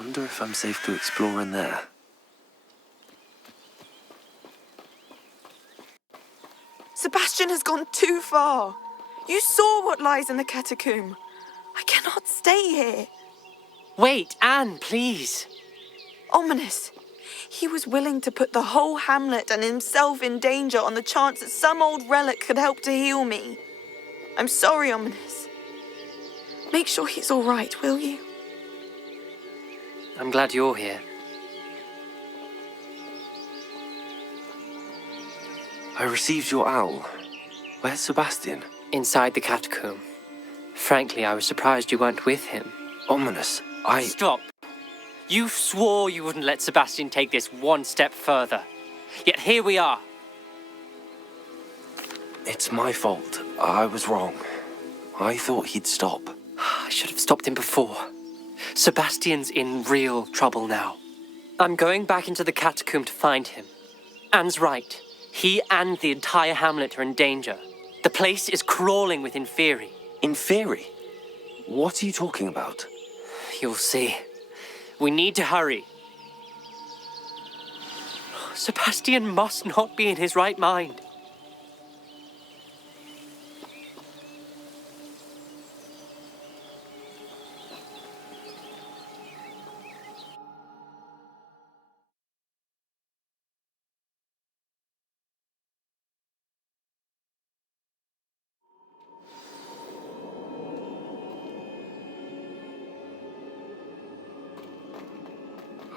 Wonder if I'm safe to explore in there. Sebastian has gone too far. You saw what lies in the catacomb. I cannot stay here. Wait, Anne, please. Ominous. He was willing to put the whole hamlet and himself in danger on the chance that some old relic could help to heal me. I'm sorry, Ominous. Make sure he's all right, will you? I'm glad you're here. I received your owl. Where's Sebastian? Inside the catacomb. Frankly, I was surprised you weren't with him. Ominous, Stop! You swore you wouldn't let Sebastian take this one step further. Yet here we are. It's my fault. I was wrong. I thought he'd stop. I should have stopped him before. Sebastian's in real trouble now. I'm going back into the catacomb to find him. Anne's right. He and the entire hamlet are in danger. The place is crawling with Inferi. Inferi? What are you talking about? You'll see. We need to hurry. Sebastian must not be in his right mind.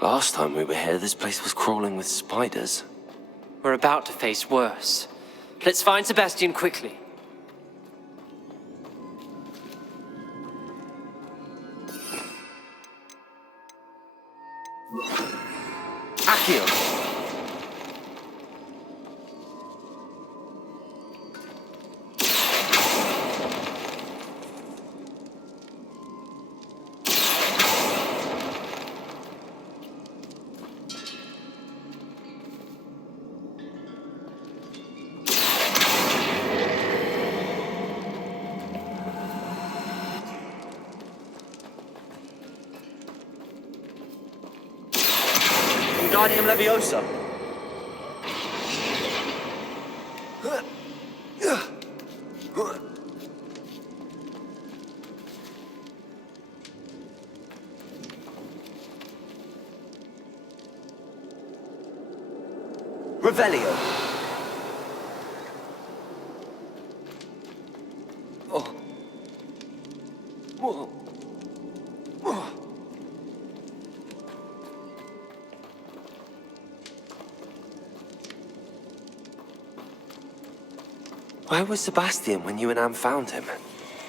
Last time we were here, this place was crawling with spiders. We're about to face worse. Let's find Sebastian quickly. Accio! Wingardium Leviosa. Revelio. Oh. Whoa. Oh. Where was Sebastian when you and Anne found him?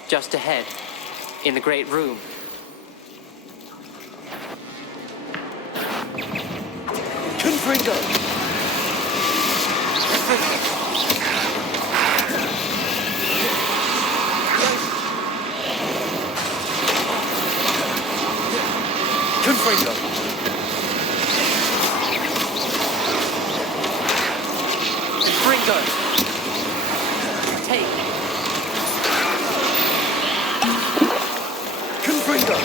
Just ahead, in the great room. Confringo. Confringo. Confringo! Take. Confringo!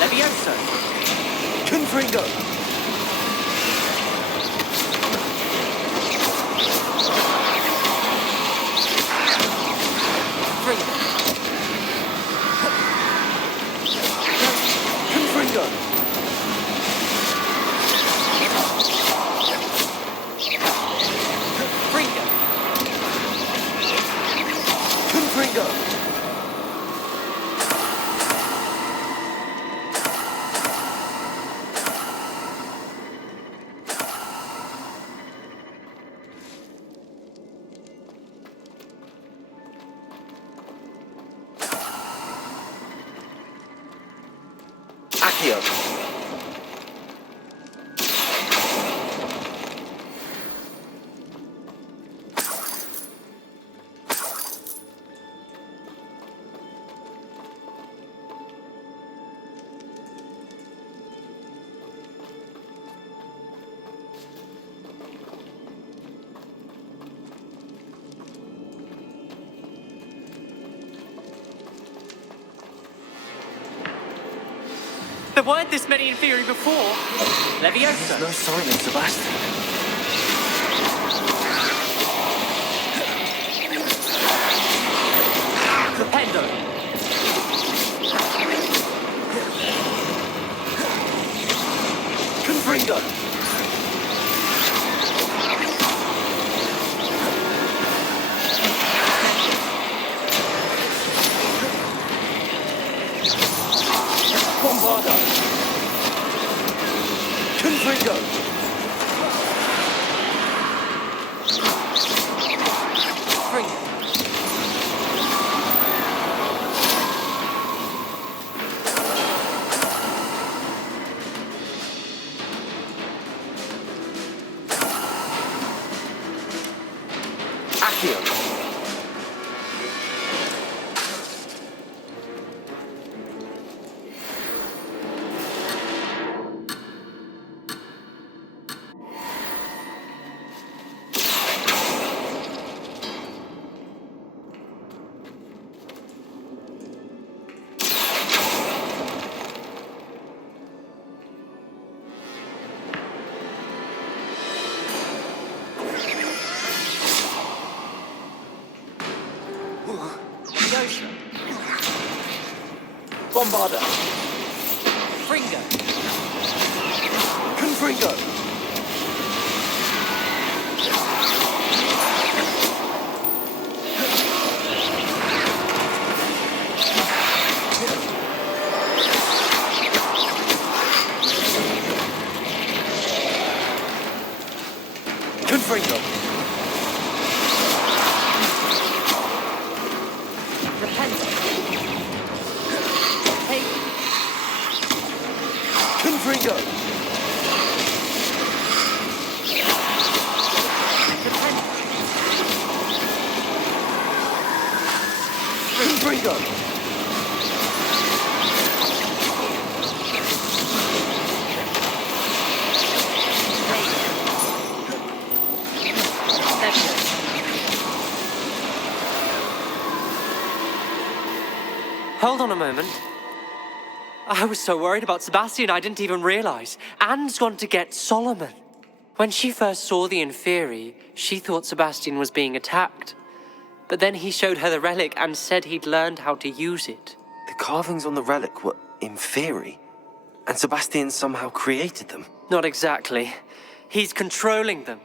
Levioso! Confringo! Confringo! Fringo! Confringo! Accio! There weren't this many in theory before. Levioso! There's no sign of Sebastian. Rependo! Confringo! Bombarda! Confringo! Fringo! Accio! Levioso! Bombarda! Fringo! Confringo! Confringo! Rependo! Take. Confringo! Confringo! Hold on a moment. I was so worried about Sebastian I didn't even realize. Anne's gone to get Solomon. When she first saw the Inferi, she thought Sebastian was being attacked. But then he showed her the relic and said he'd learned how to use it. The carvings on the relic were Inferi, and Sebastian somehow created them. Not exactly. He's controlling them.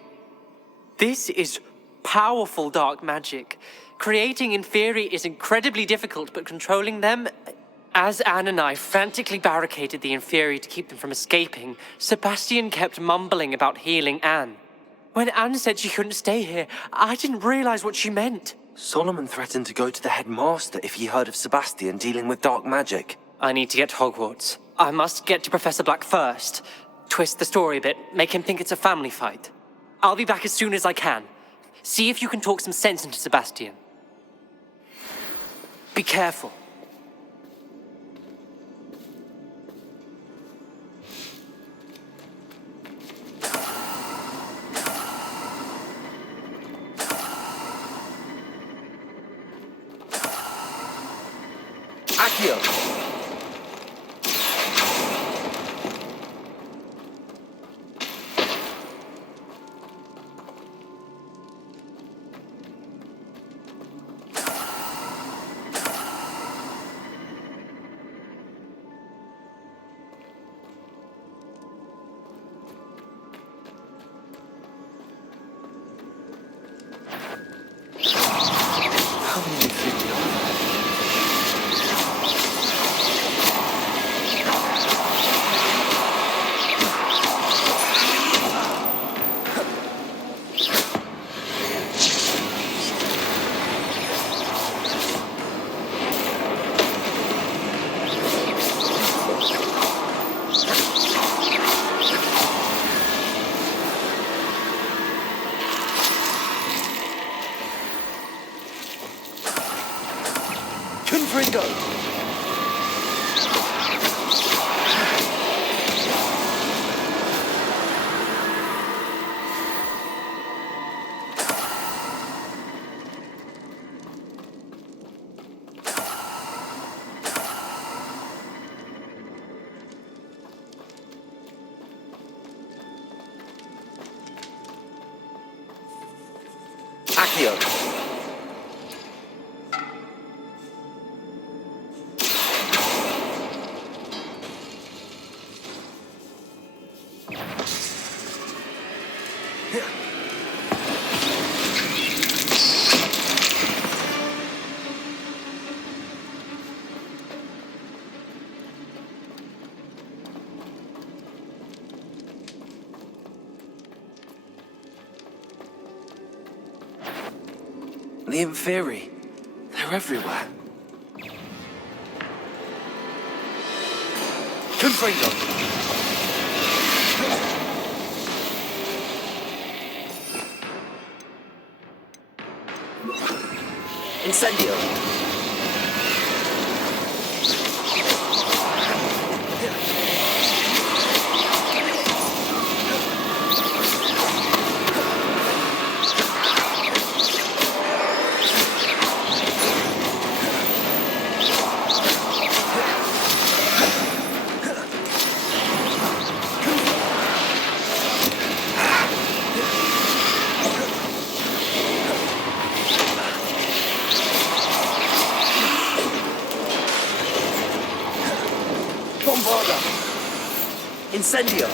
This is powerful dark magic. Creating Inferi is incredibly difficult, but controlling them... As Anne and I frantically barricaded the Inferi to keep them from escaping, Sebastian kept mumbling about healing Anne. When Anne said she couldn't stay here, I didn't realize what she meant. Solomon threatened to go to the headmaster if he heard of Sebastian dealing with dark magic. I need to get to Hogwarts. I must get to Professor Black first. Twist the story a bit, make him think it's a family fight. I'll be back as soon as I can. See if you can talk some sense into Sebastian. Be careful. Accio! How many Inferi are there? Confringo! Accio! The Inferi. They're everywhere. Confringo! Incendio! Bombarda! Incendio!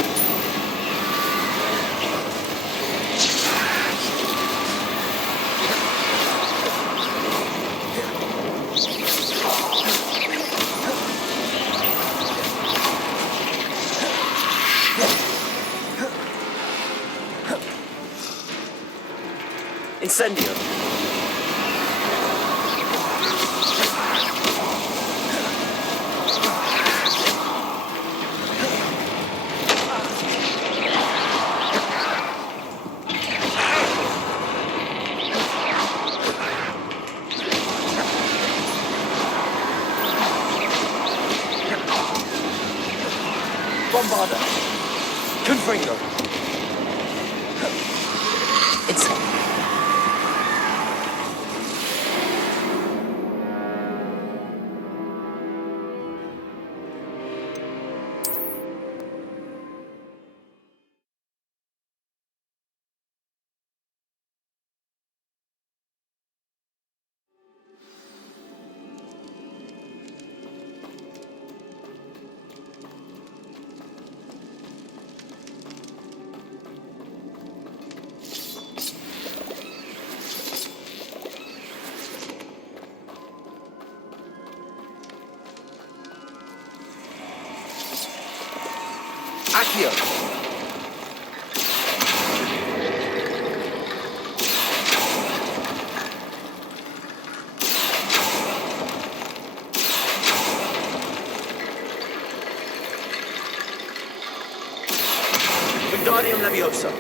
Incendio! Bombarda! Confringo! Accio! Wingardium Leviosa!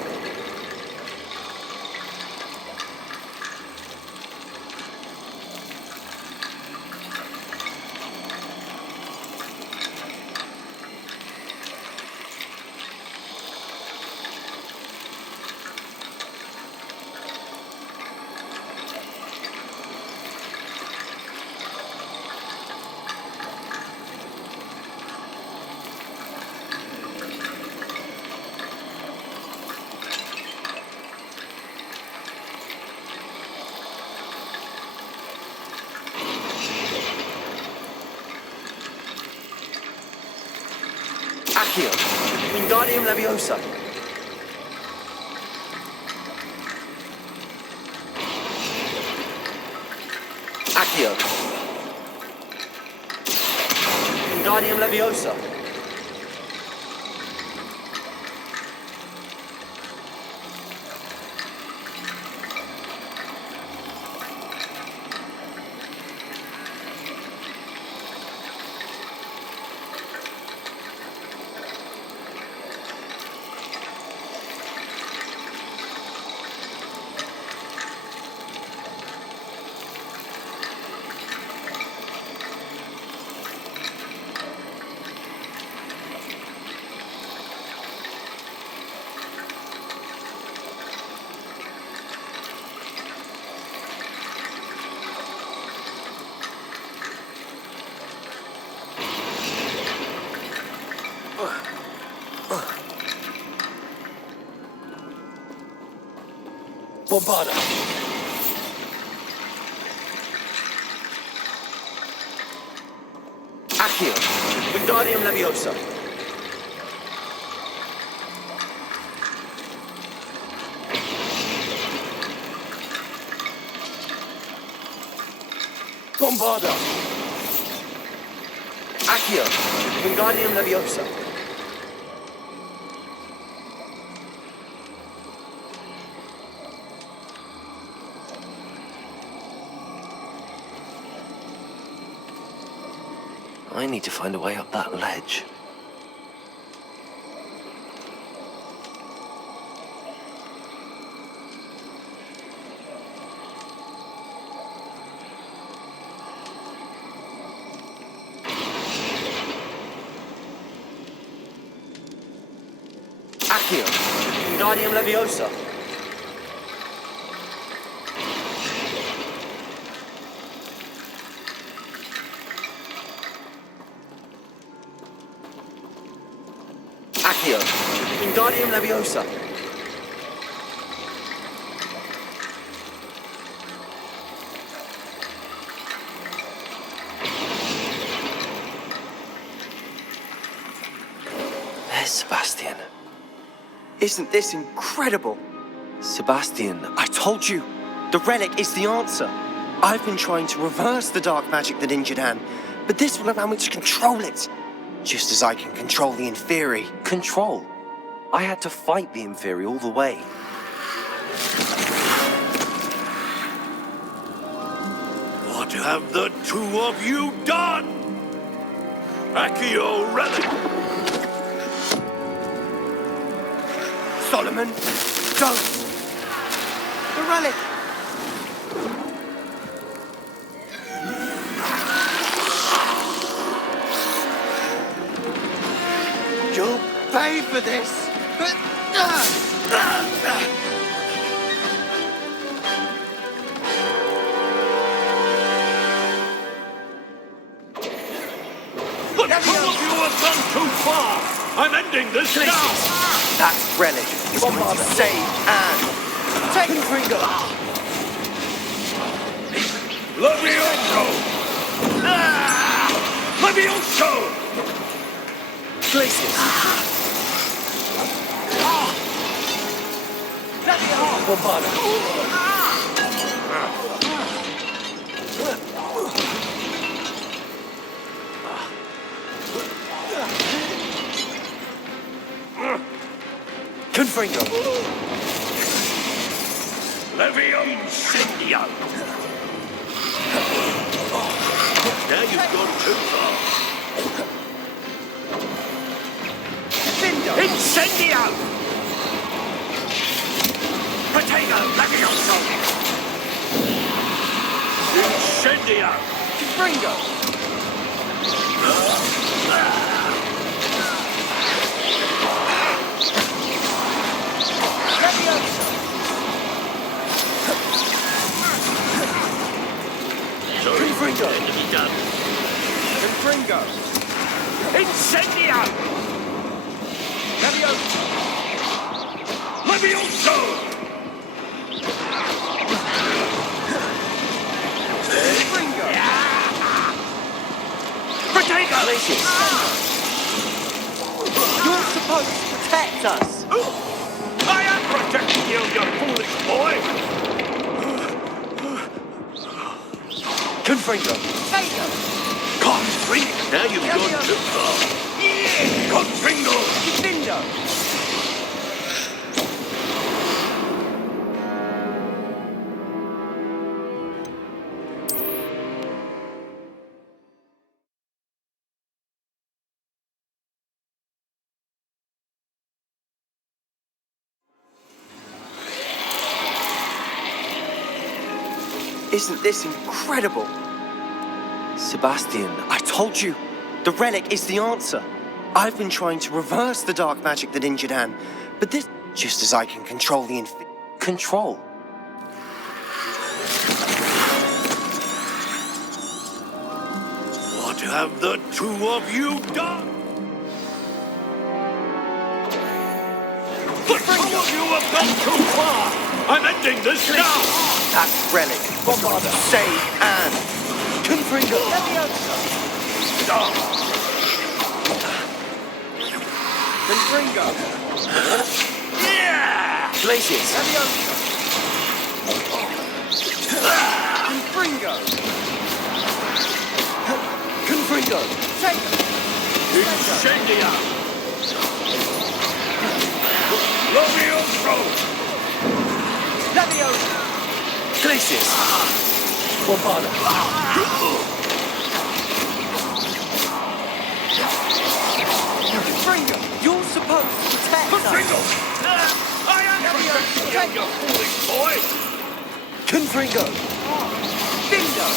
Accio. Wingardium Leviosa. Accio. Wingardium Leviosa. Bombarda. Accio. Wingardium Leviosa. Bombarda. Accio. Wingardium Leviosa. I need to find a way up that ledge. Accio. Wingardium Leviosa. Accio. Wingardium Leviosa. There's Sebastian. Isn't this incredible? Sebastian, I told you, the relic is the answer. I've been trying to reverse the dark magic that injured Anne, but this will allow me to control it. Just as I can control the Inferi. control. I had to fight the Inferi all the way. What have the two of you done? Accio Relic! Solomon, don't! The relic! You'll pay for this! The two of you have gone too far! I'm ending this now! That relic is going to save Anne! Take Confringo! Levioso! Levioso! Glacius! Bombarda. Confringo! Levioso! Now you've gone too far. Incendio! Potato! Levioso! Incendio! Confringo! Confringo! Confringo! Incendio! Levioso! Levioso! Confringo! Potato! Glacius! You us! I am protecting you, you foolish boy! Confringo! Confringo! Now you've gone too far! Confringo! Defendo! Isn't this incredible? Sebastian, I told you, the relic is the answer. I've been trying to reverse the dark magic that injured Anne, but this... just as I can control the control? What have the two of you done? The two of you have gone too far! I'm ending this now! That relic was going to save Anne. Confringo! Confringo! Yeah! Glacius! Confringo! Confringo! Take it! Incendia! Levioso! Levioso! Glacius! Bombarda! Confringo! You're supposed to protect Confringo! us! I am protecting you, you foolish boy! Confringo! Dindo!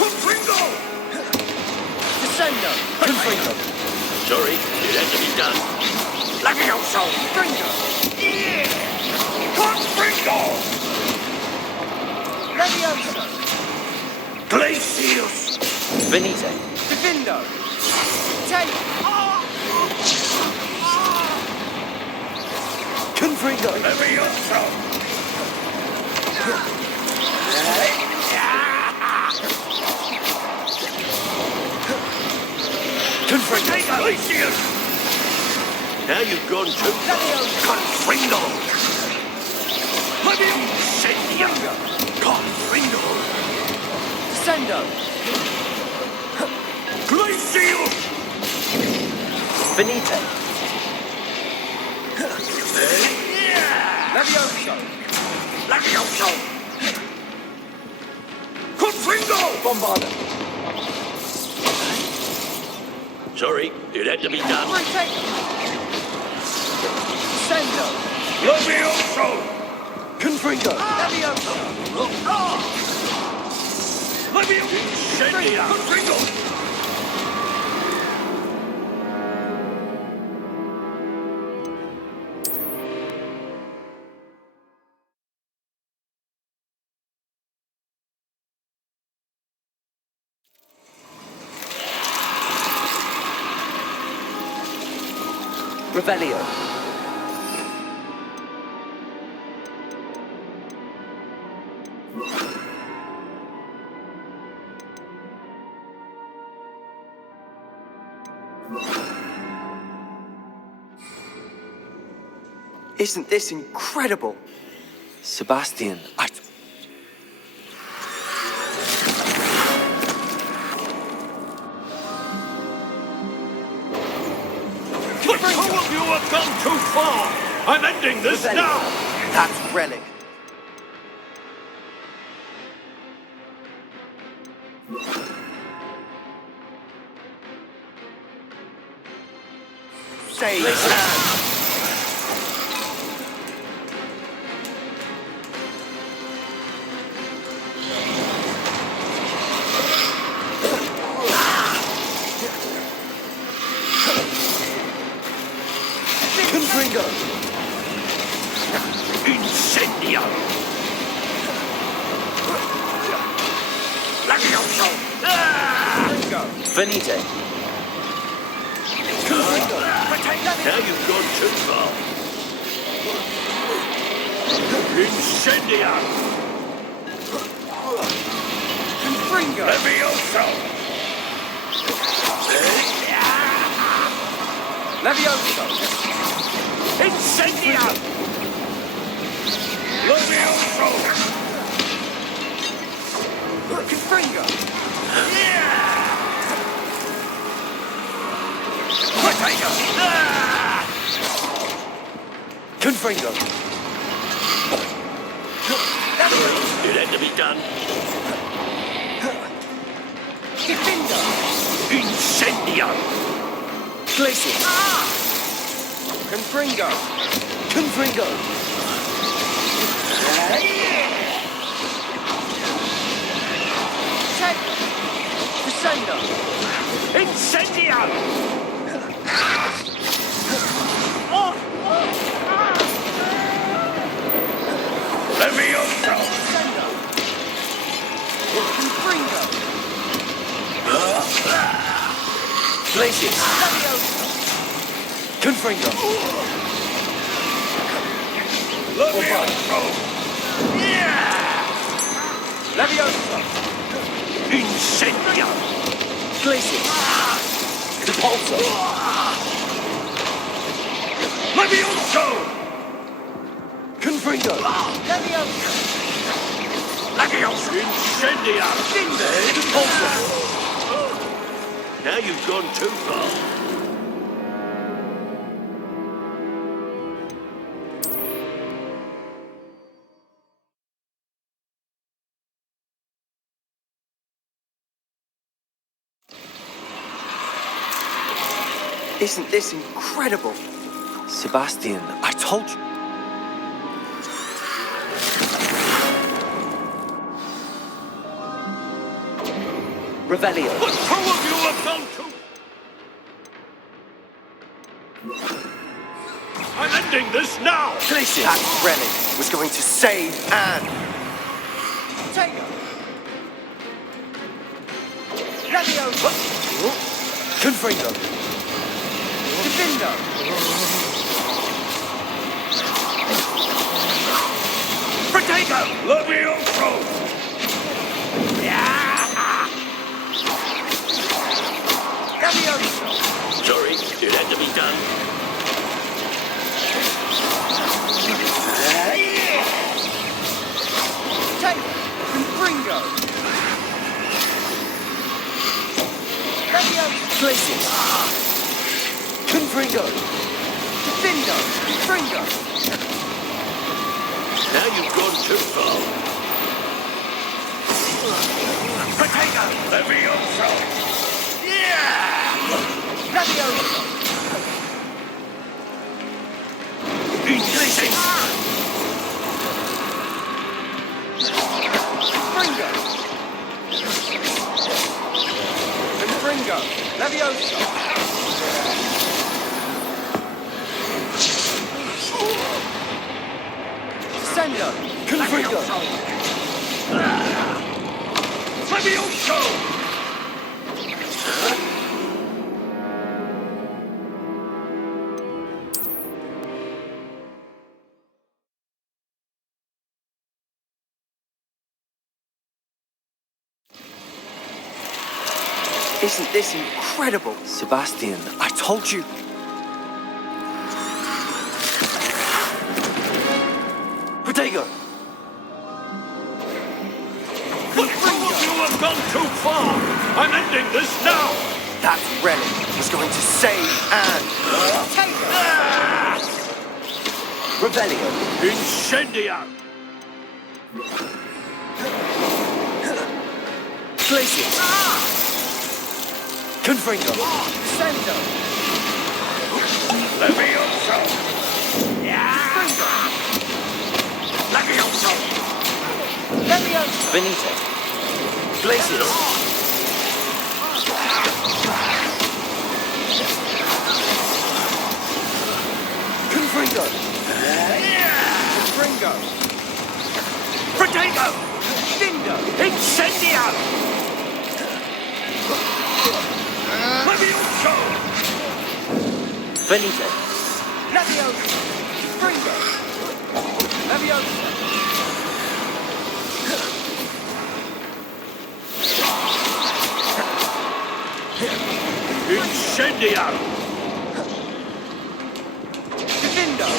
Confringo! Descendo! Confringo! Sorry, it had to be done. Levioso! Confringo! Confringo! Levioso! Glacius! Venite! Divindo! Take! Confringo! Levioso! Confringo! Glacius! Now you've gone too far. Confringo! Levioso! Confringo! Descendo! Glacius! Venite! Levioso! Levioso! Confringo! Bombarda! Sorry, it had to be done. Retake! Descendo! Levioso! Confringo! Levioso! Levioso! Incendia! Confringo! Revelio! Isn't this incredible? Sebastian, The two of you have gone too far! I'm ending this now! That relic. Save Anne. Confringo! Incendio! Levioso! venite! Now you've gone too far. Incendia! Confringo! Levioso! Levioso! Incendio! Levioso! Confringo! Potato! Confringo! It had to be done. Defindo! Incendio! Glacius! Confringo! Confringo! Crescendo! Incendio! Levioso! Confringo! Glacius! Confringo! Levioso! Levioso! Incendio! Glacius! Depulso! Levioso! Confringo! Levioso! Levioso! Incendio! Depulso! Now you've gone too far. Isn't this incredible? Sebastian, I told you. Revelio. The two of you have gone too... I'm ending this now! Glacius! That relic was going to save Anne. Take her. Levioso. Confringo. Defindo. Potato! Levioso! Levioso. Sorry, it had to be done. Take her. Confringo. Levioso. Glacius. Confringo. Defindo. Confringo. Now you've gone too far. Potato! Levioso! Levioso. Incendio! Confringo. Confringo. Levioso. Sendo. Confringo. Levioso! Isn't this incredible? Sebastian, I told you. Potato. The two of you have gone too far! I'm ending this now! That relic was going to save Anne. Revelio. Incendio! Glacius. Confringo. Sendo. Levioso! Confringo. Levioso! Levioso. Benito. Glacius. Confringo. Confringo. Potato! Dindo. Incendio! Levioso! Benito. Levioso. Confringo. Levioso. Incendio!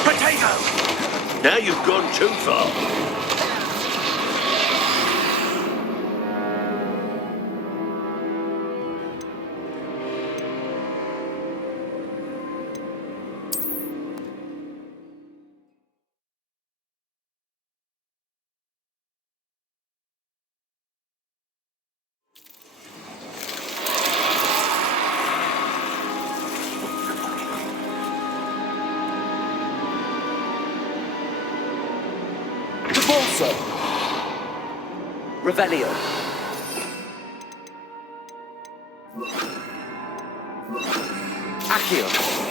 Potato! Now you've gone too far. Divorso! Revelio! Accio!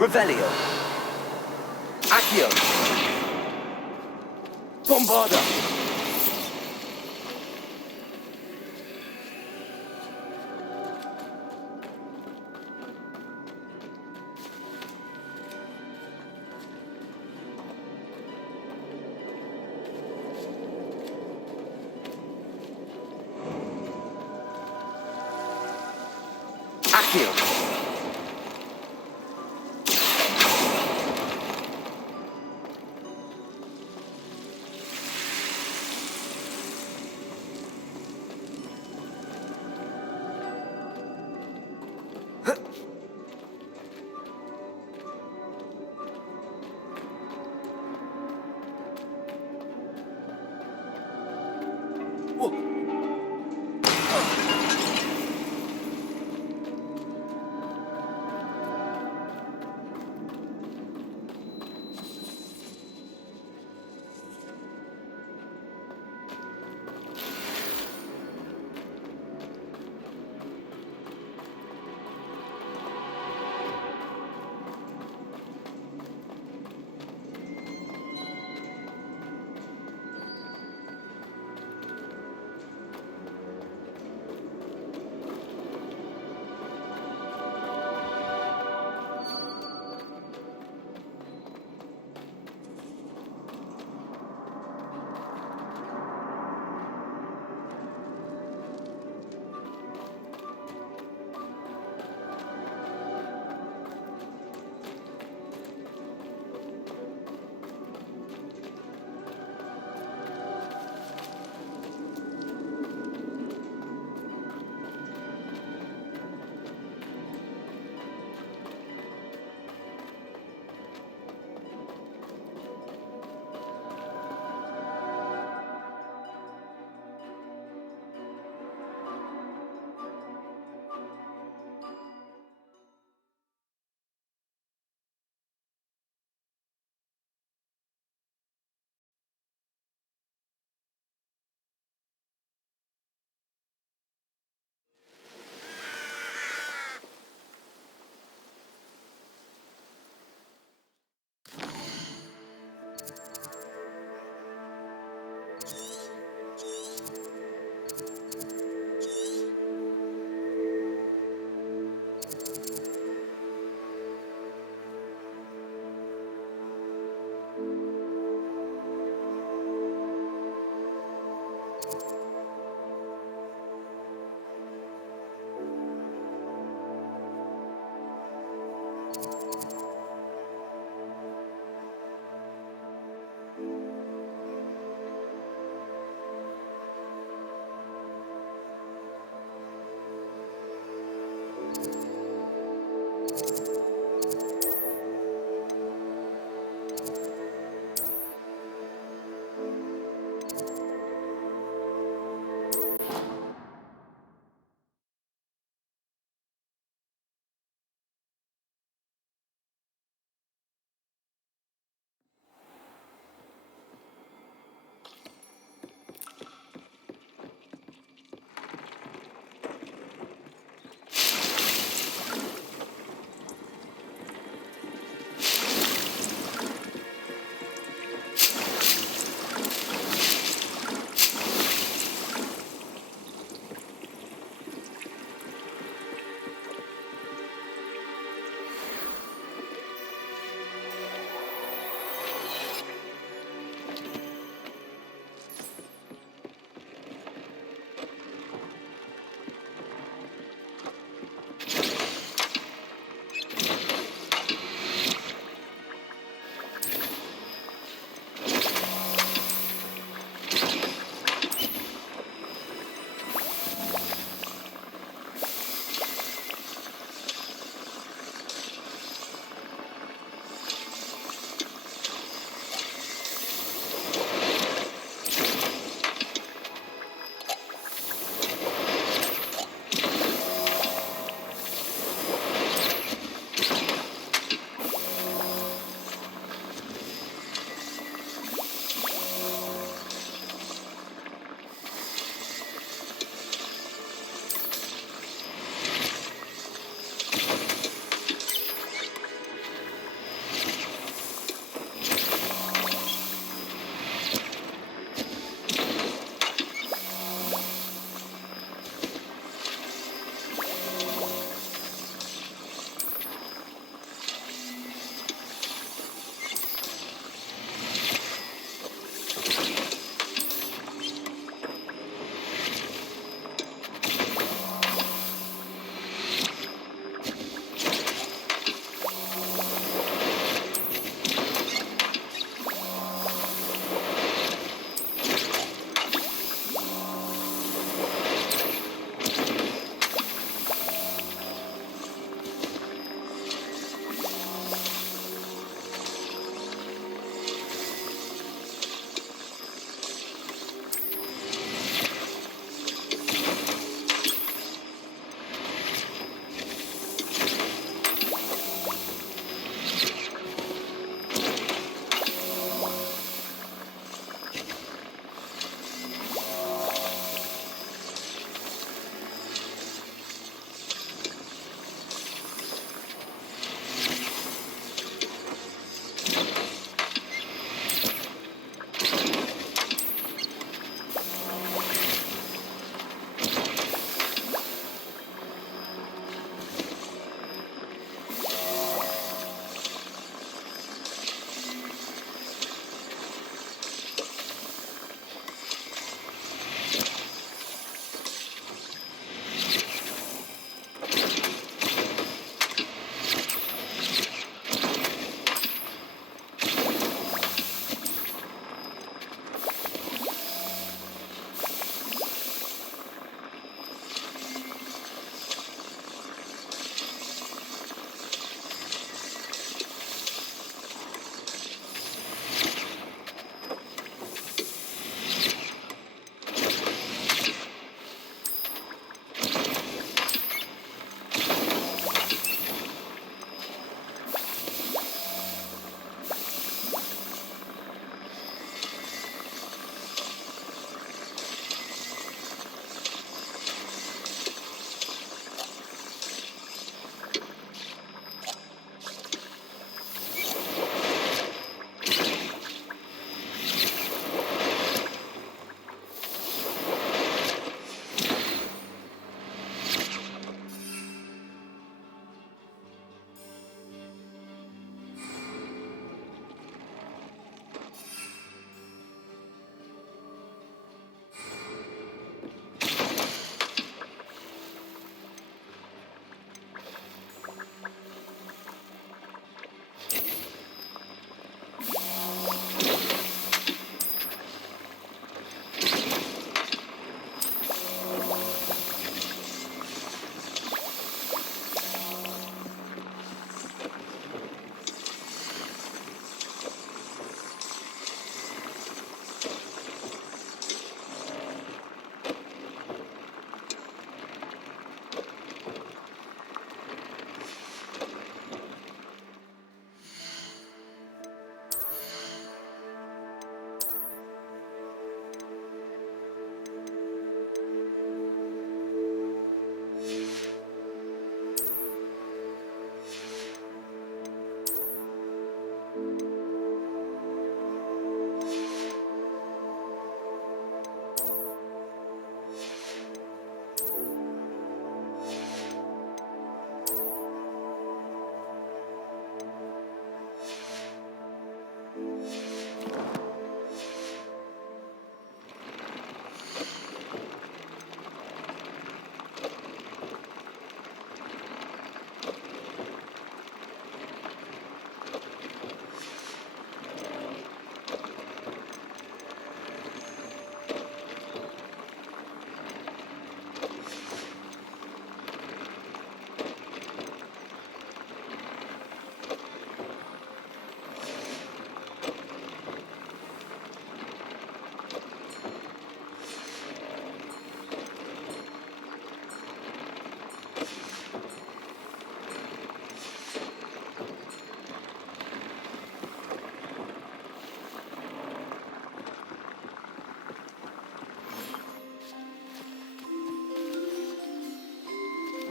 Revelio! Accio! Bombarda! Accio!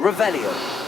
Revelio.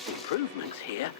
noticed improvements here.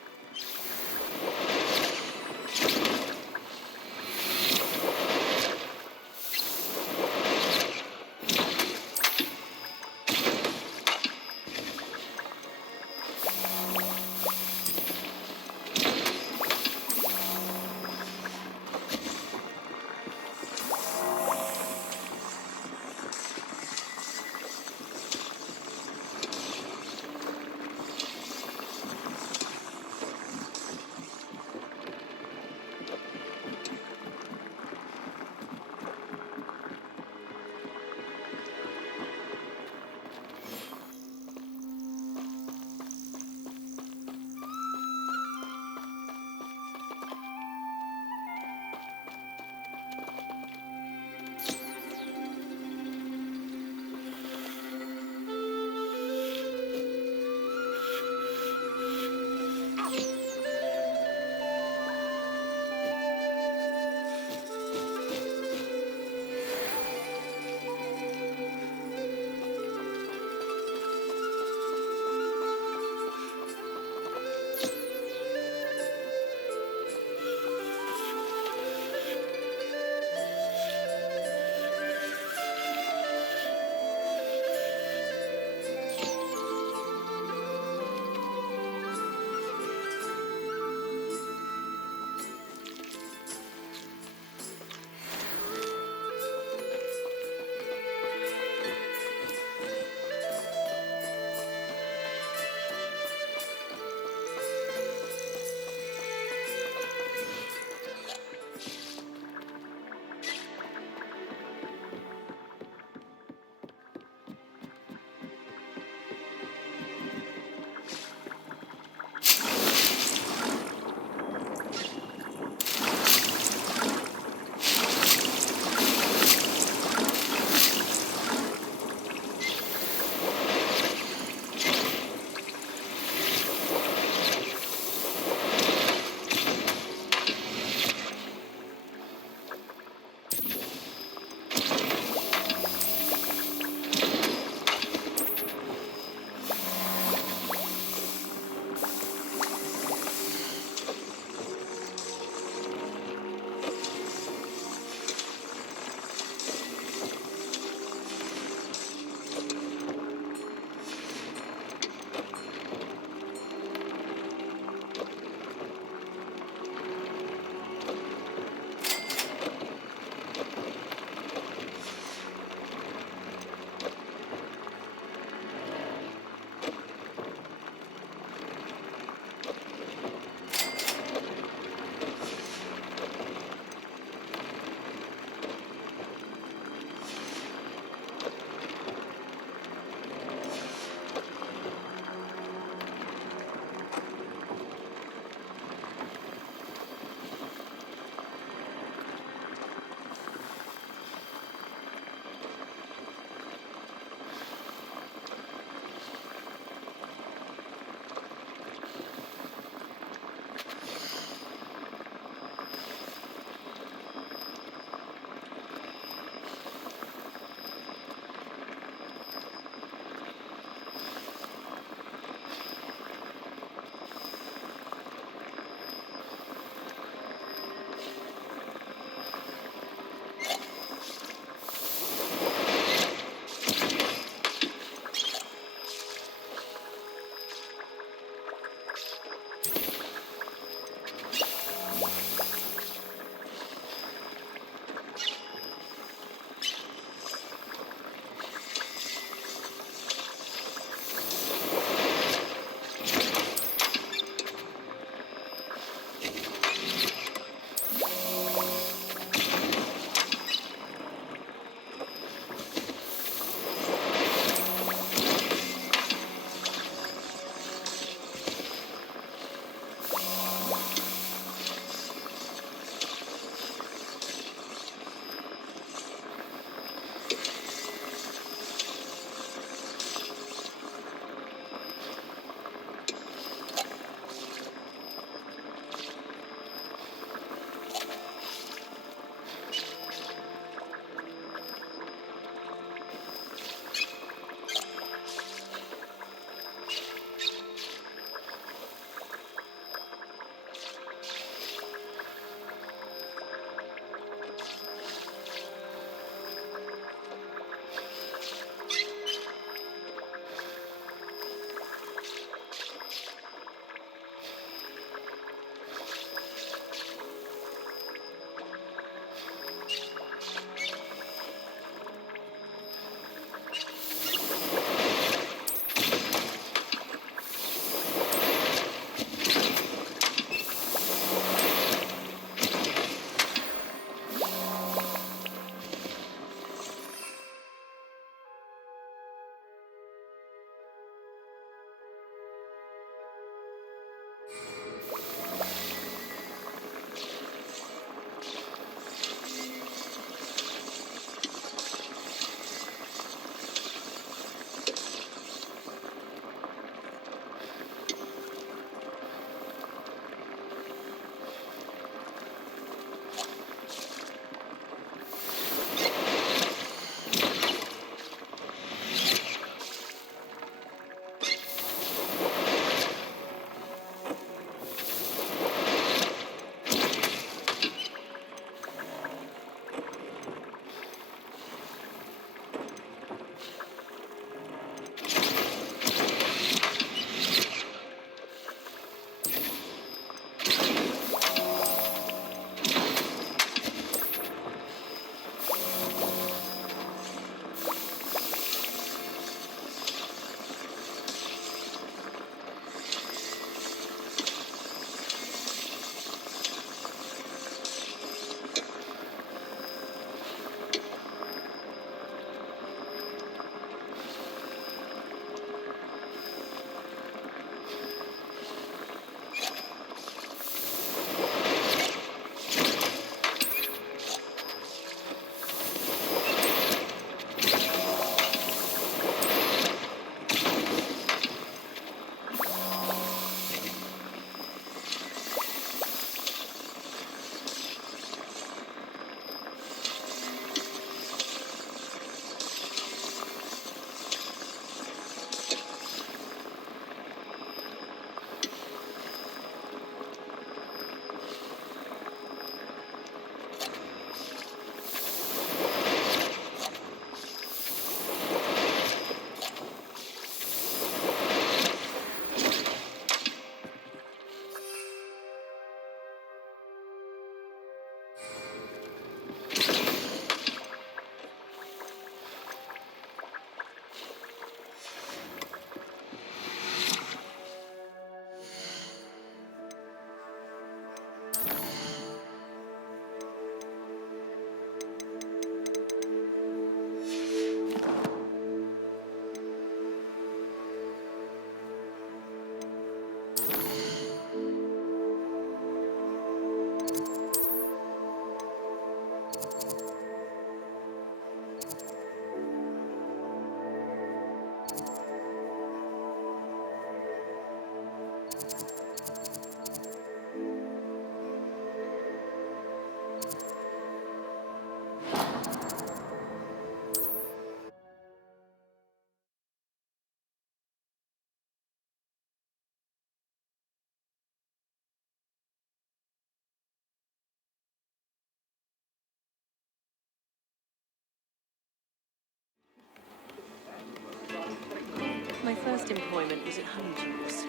My first employment was at Honeydews.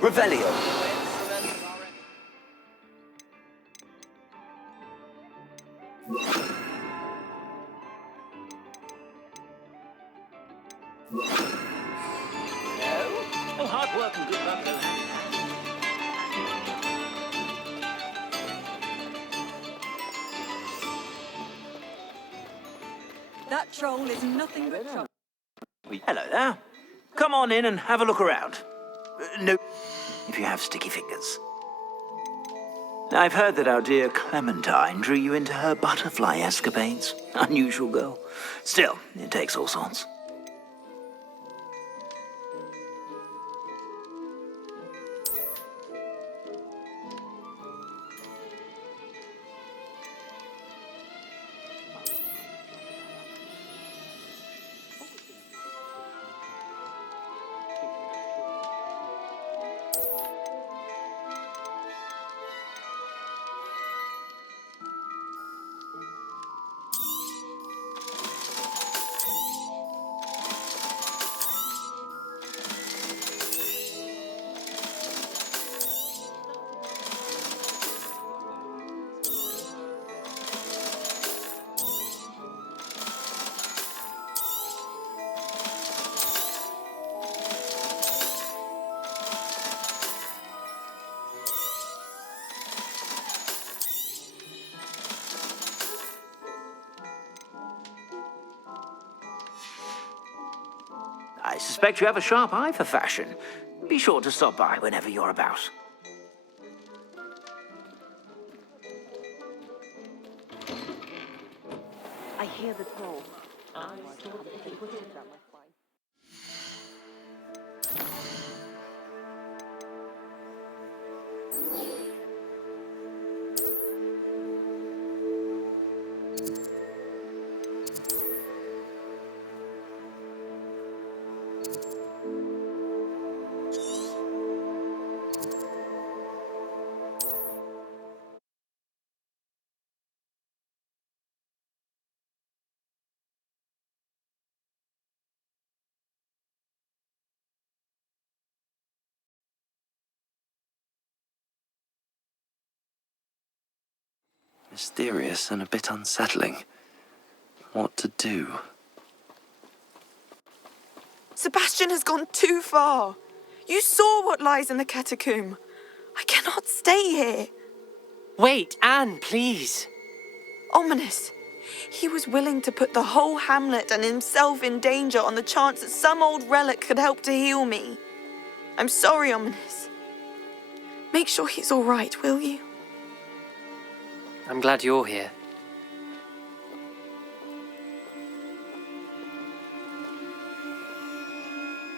Revelio. Oh, hard work and good luck go hand That troll is nothing but trouble. Hello there. Come on in and have a look around. No, if you have sticky fingers. I've heard that our dear Clementine drew you into her butterfly escapades. Unusual girl. Still, it takes all sorts. I suspect you have a sharp eye for fashion. Be sure to stop by whenever you're about. I hear the troll. Mysterious and a bit unsettling. What to do? Sebastian has gone too far. You saw what lies in the catacomb. I cannot stay here. Wait, Anne, please. Ominous. He was willing to put the whole hamlet and himself in danger on the chance that some old relic could help to heal me. I'm sorry, Ominous. Make sure he's all right, will you? I'm glad you're here.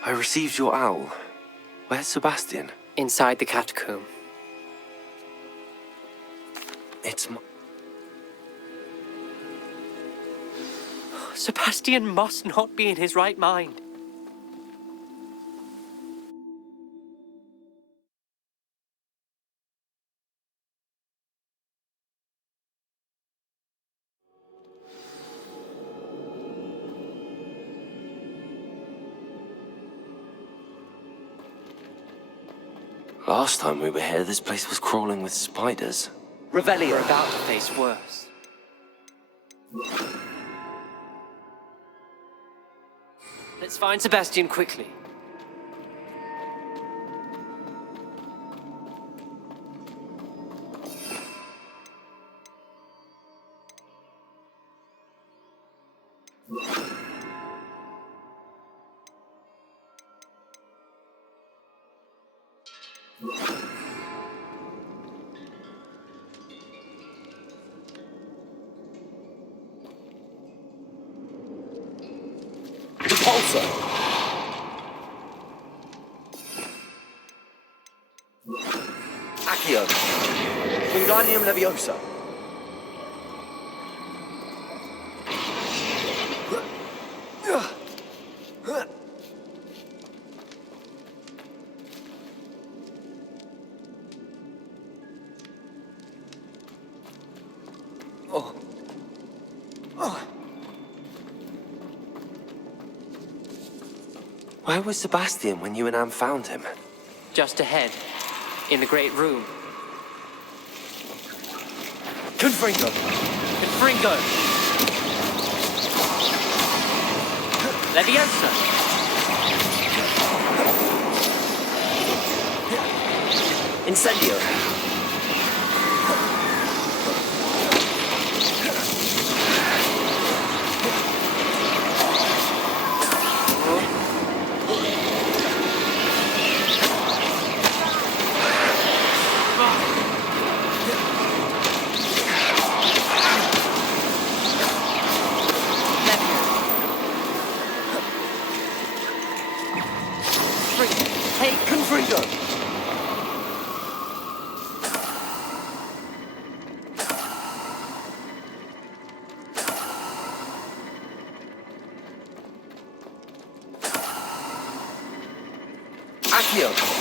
I received your owl. Where's Sebastian? Inside the catacomb. It's Sebastian must not be in his right mind. Last time we were here, this place was crawling with spiders. Revelio. We're about to face worse. Let's find Sebastian quickly. Repulsor! Accio! Wingardium Leviosa! Where was Sebastian when you and Anne found him? Just ahead, in the Great Room. Confringo! Confringo! Leviosa! Incendio! Hey, Confringo! Accio!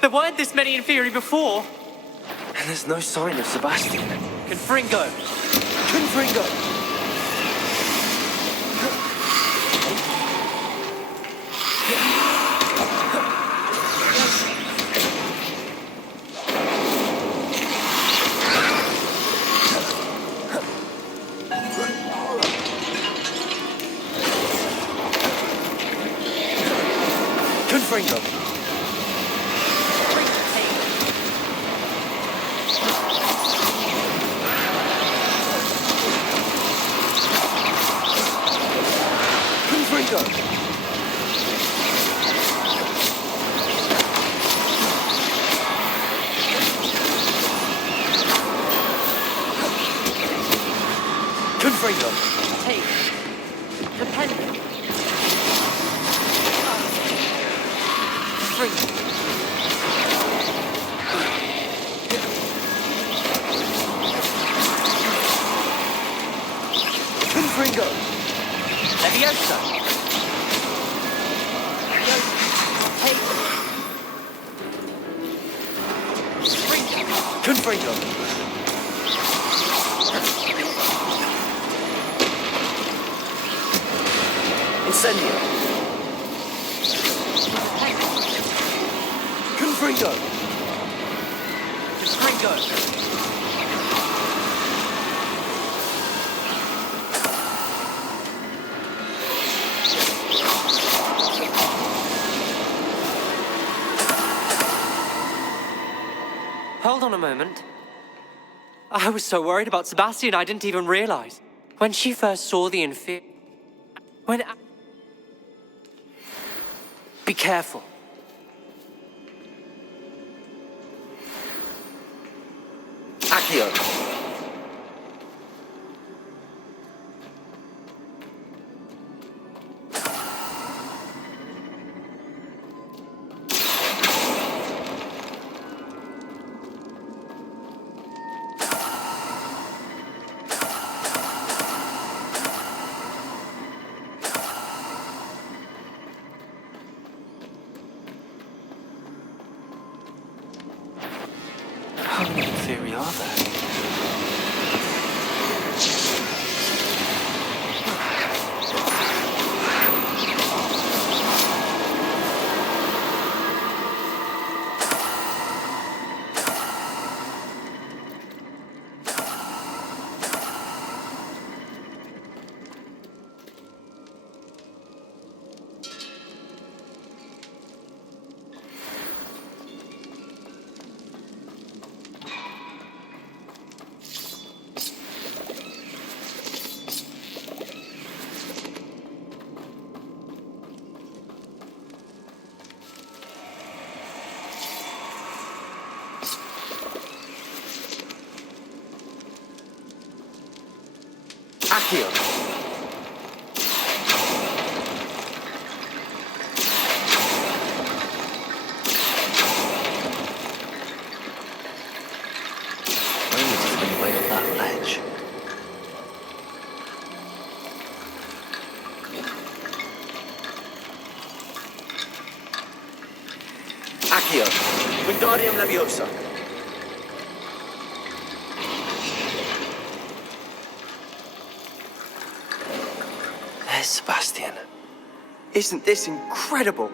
there weren't this many Inferi before! And there's no sign of Sebastian. Confringo! Confringo! Confringo! Confringo! Confringo! Take the pendant. Confringo! Leviosa! Hey! Confringo! Incendio! Confringo! Confringo! Hold on a moment. I was so worried about Sebastian I didn't even realize. When she first saw the Be careful. Accio! How many Inferi are there? Accio! Only to the way of that. ledge. Accio, Wingardium Leviosa. There's Sebastian. Isn't this incredible?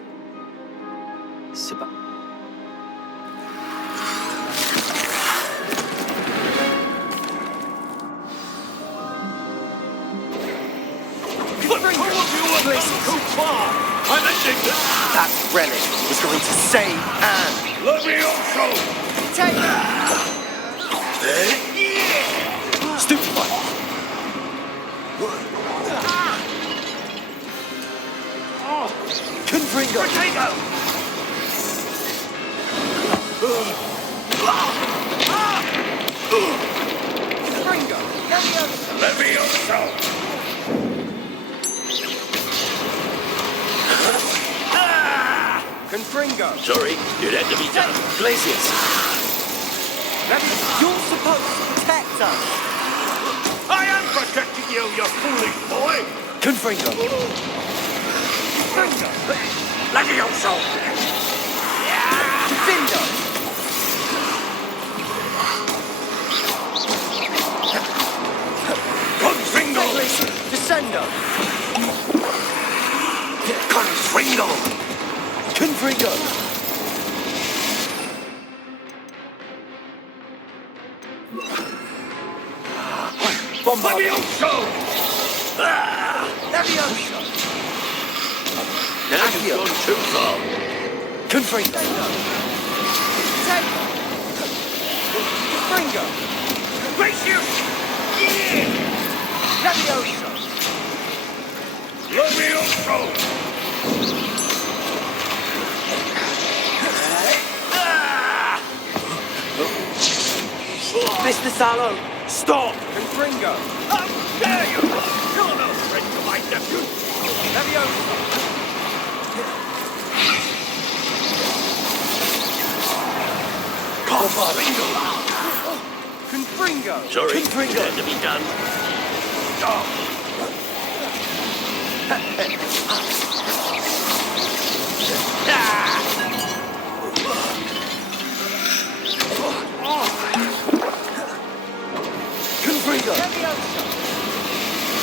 Too far! I'm ending this! That relic is going to save Anne. Levioso! Take Stupefy! Confringo! Potato! Confringo! Levioso! Confringo! Sorry, it had to be done. Glacius! You're supposed to protect us! I am protecting you, you foolish boy! Confringo! Confringo! Levioso! Defindo! Confringo! Descendo! Confringo! Confringo! Bombard! Levioso! Levioso! Now you've gone too far. Confringo! Confringo! Gracious! Levioso! Levioso! Mr. Salo! Stop! Confringo! How dare you! You're no friend to my nephew! Levioso! Confringo! Confringo! Sorry, Confringo! it had to be done. Stop! Confringo! Levioso!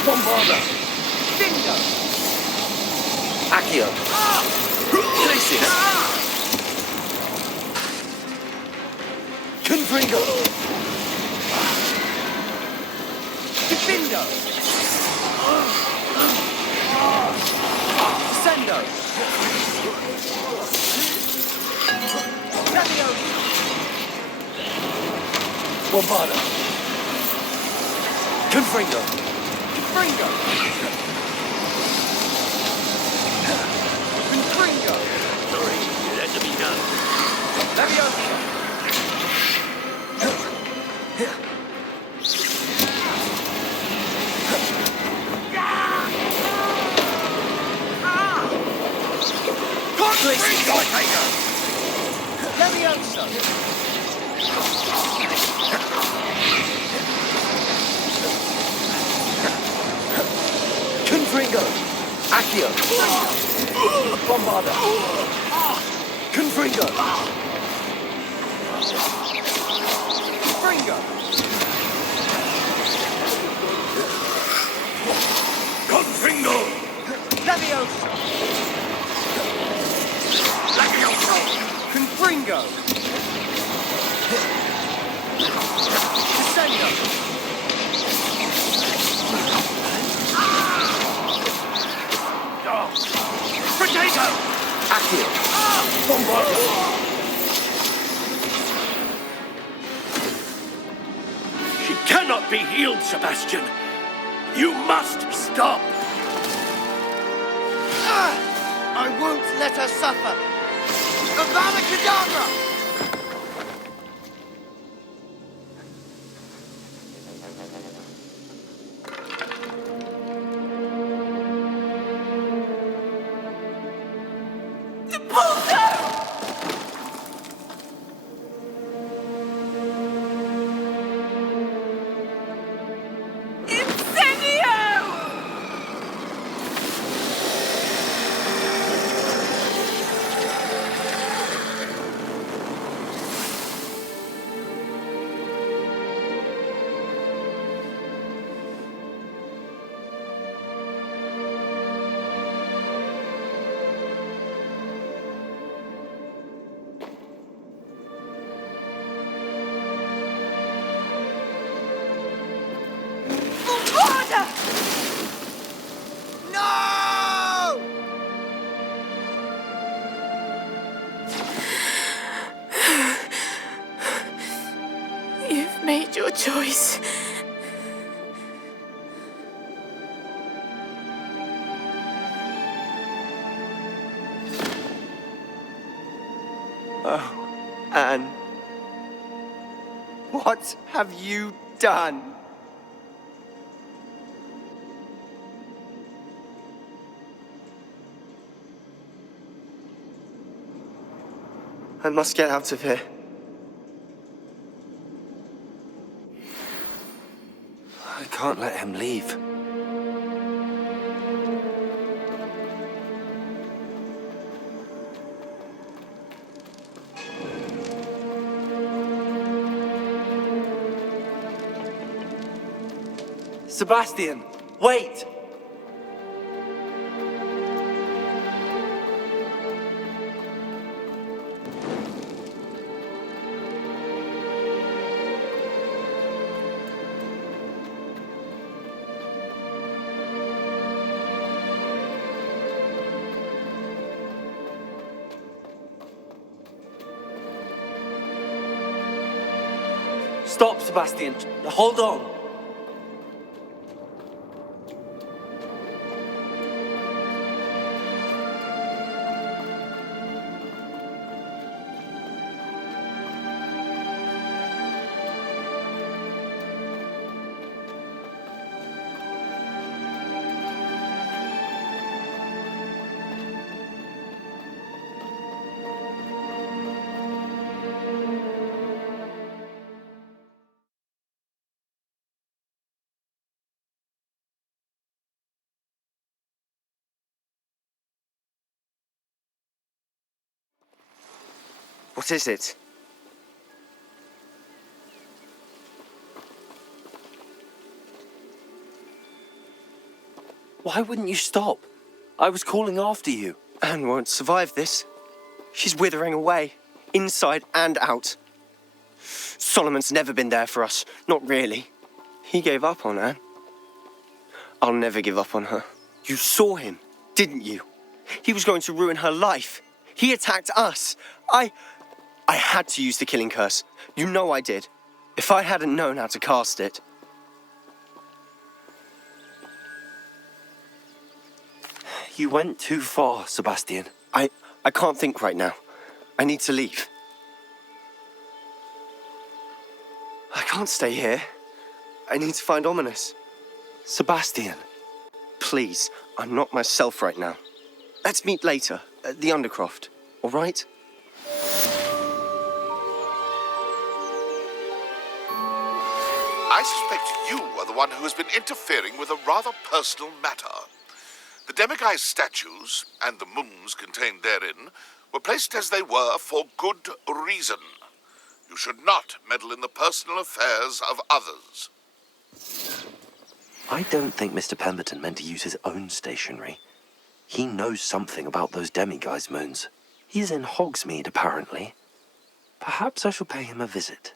Bombarda! Dingo! Accio! Glacius! Confringo! Defindo! Descendo! Levioso! Bombarda! Confringo! Confringo! Confringo! Sorry, it had to be done. Levioso! Confringo! Levioso! Confringo! Accio! Bombarda! Confringo! Confringo! Confringo! Levioso! Levioso! Confringo! Descendo! Potato! Accio! Bombarda! She cannot be healed, Sebastian. You must stop. I won't let her suffer! Avada Kedavra! choice. Oh, Anne. What have you done? I must get out of here. I can't let him leave. Sebastian, wait! Stop, Sebastian. Hold on. What is it? Why wouldn't you stop? I was calling after you. Anne won't survive this. She's withering away, inside and out. Solomon's never been there for us, not really. He gave up on Anne. I'll never give up on her. You saw him, didn't you? He was going to ruin her life. He attacked us. I had to use the killing curse. You know I did. If I hadn't known how to cast it. You went too far, Sebastian. I can't think right now. I need to leave. I can't stay here. I need to find Ominous. Sebastian. Please, I'm not myself right now. Let's meet later at the Undercroft, all right? I suspect you are the one who has been interfering with a rather personal matter. The demiguise statues, and the moons contained therein, were placed as they were for good reason. You should not meddle in the personal affairs of others. I don't think Mr. Pemberton meant to use his own stationery. He knows something about those demiguise moons. He's in Hogsmeade, apparently. Perhaps I shall pay him a visit.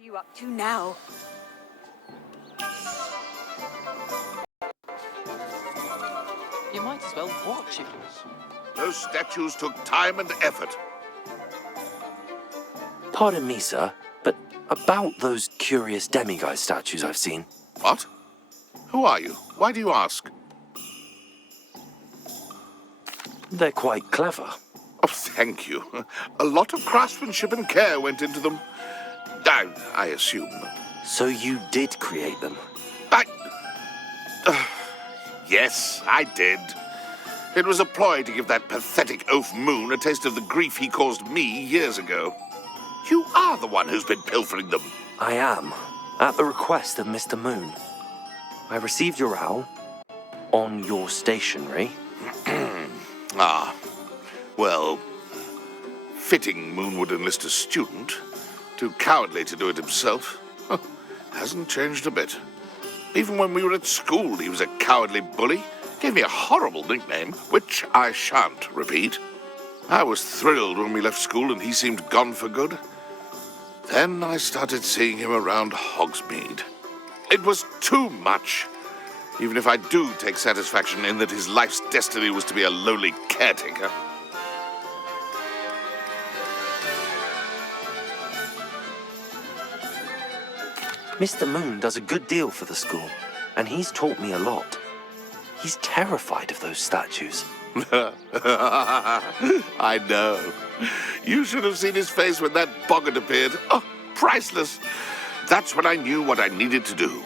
What are you up to now? You might as well watch it. Those statues took time and effort. Pardon me, sir, but about those curious demiguise statues I've seen. What? Who are you? Why do you ask? They're quite clever. Oh, thank you. A lot of craftsmanship and care went into them. I assume. So you did create them? Yes, I did. It was a ploy to give that pathetic oaf Moon a taste of the grief he caused me years ago. You are the one who's been pilfering them. I am, at the request of Mr. Moon. I received your owl on your stationery. Ah, well, fitting Moon would enlist a student. Too cowardly to do it himself. Hasn't changed a bit. Even when we were at school, he was a cowardly bully. Gave me a horrible nickname, which I shan't repeat. I was thrilled when we left school and he seemed gone for good. Then I started seeing him around Hogsmeade. It was too much. Even if I do take satisfaction in that his life's destiny was to be a lowly caretaker. Mr. Moon does a good deal for the school, and he's taught me a lot. He's terrified of those statues. I know. You should have seen his face when that boggart appeared. Oh, priceless. That's when I knew what I needed to do.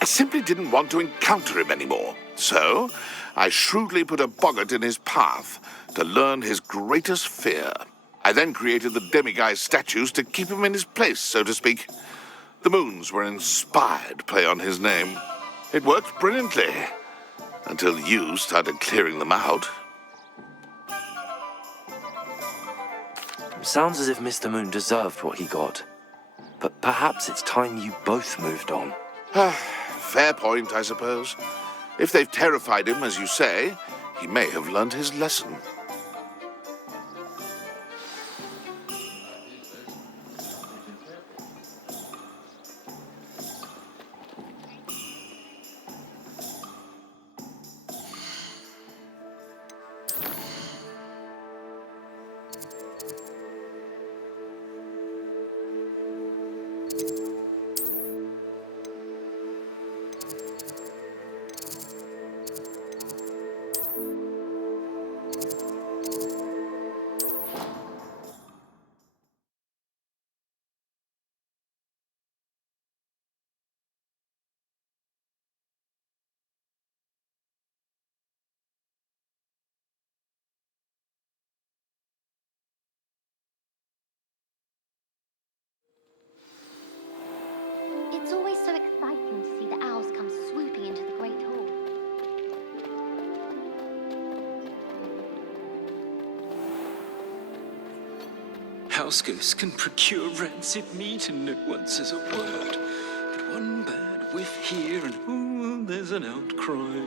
I simply didn't want to encounter him anymore. So, I shrewdly put a boggart in his path to learn his greatest fear. I then created the demiguise statues to keep him in his place, so to speak. The Moons were an inspired play on his name. It worked brilliantly, until you started clearing them out. Sounds as if Mr. Moon deserved what he got. But perhaps it's time you both moved on. Fair point, I suppose. If they've terrified him, as you say, he may have learned his lesson. It's always so exciting to see the owls come swooping into the Great Hall. House ghosts can procure rancid meat and no one says a word. But one bad whiff here and oh, there's an outcry.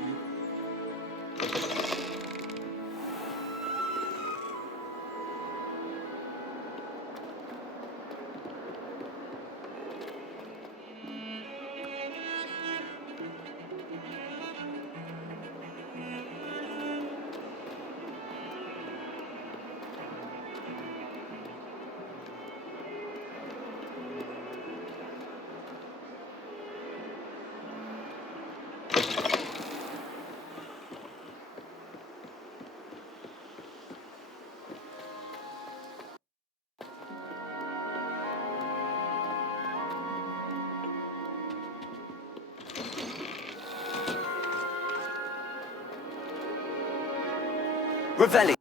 Revelio.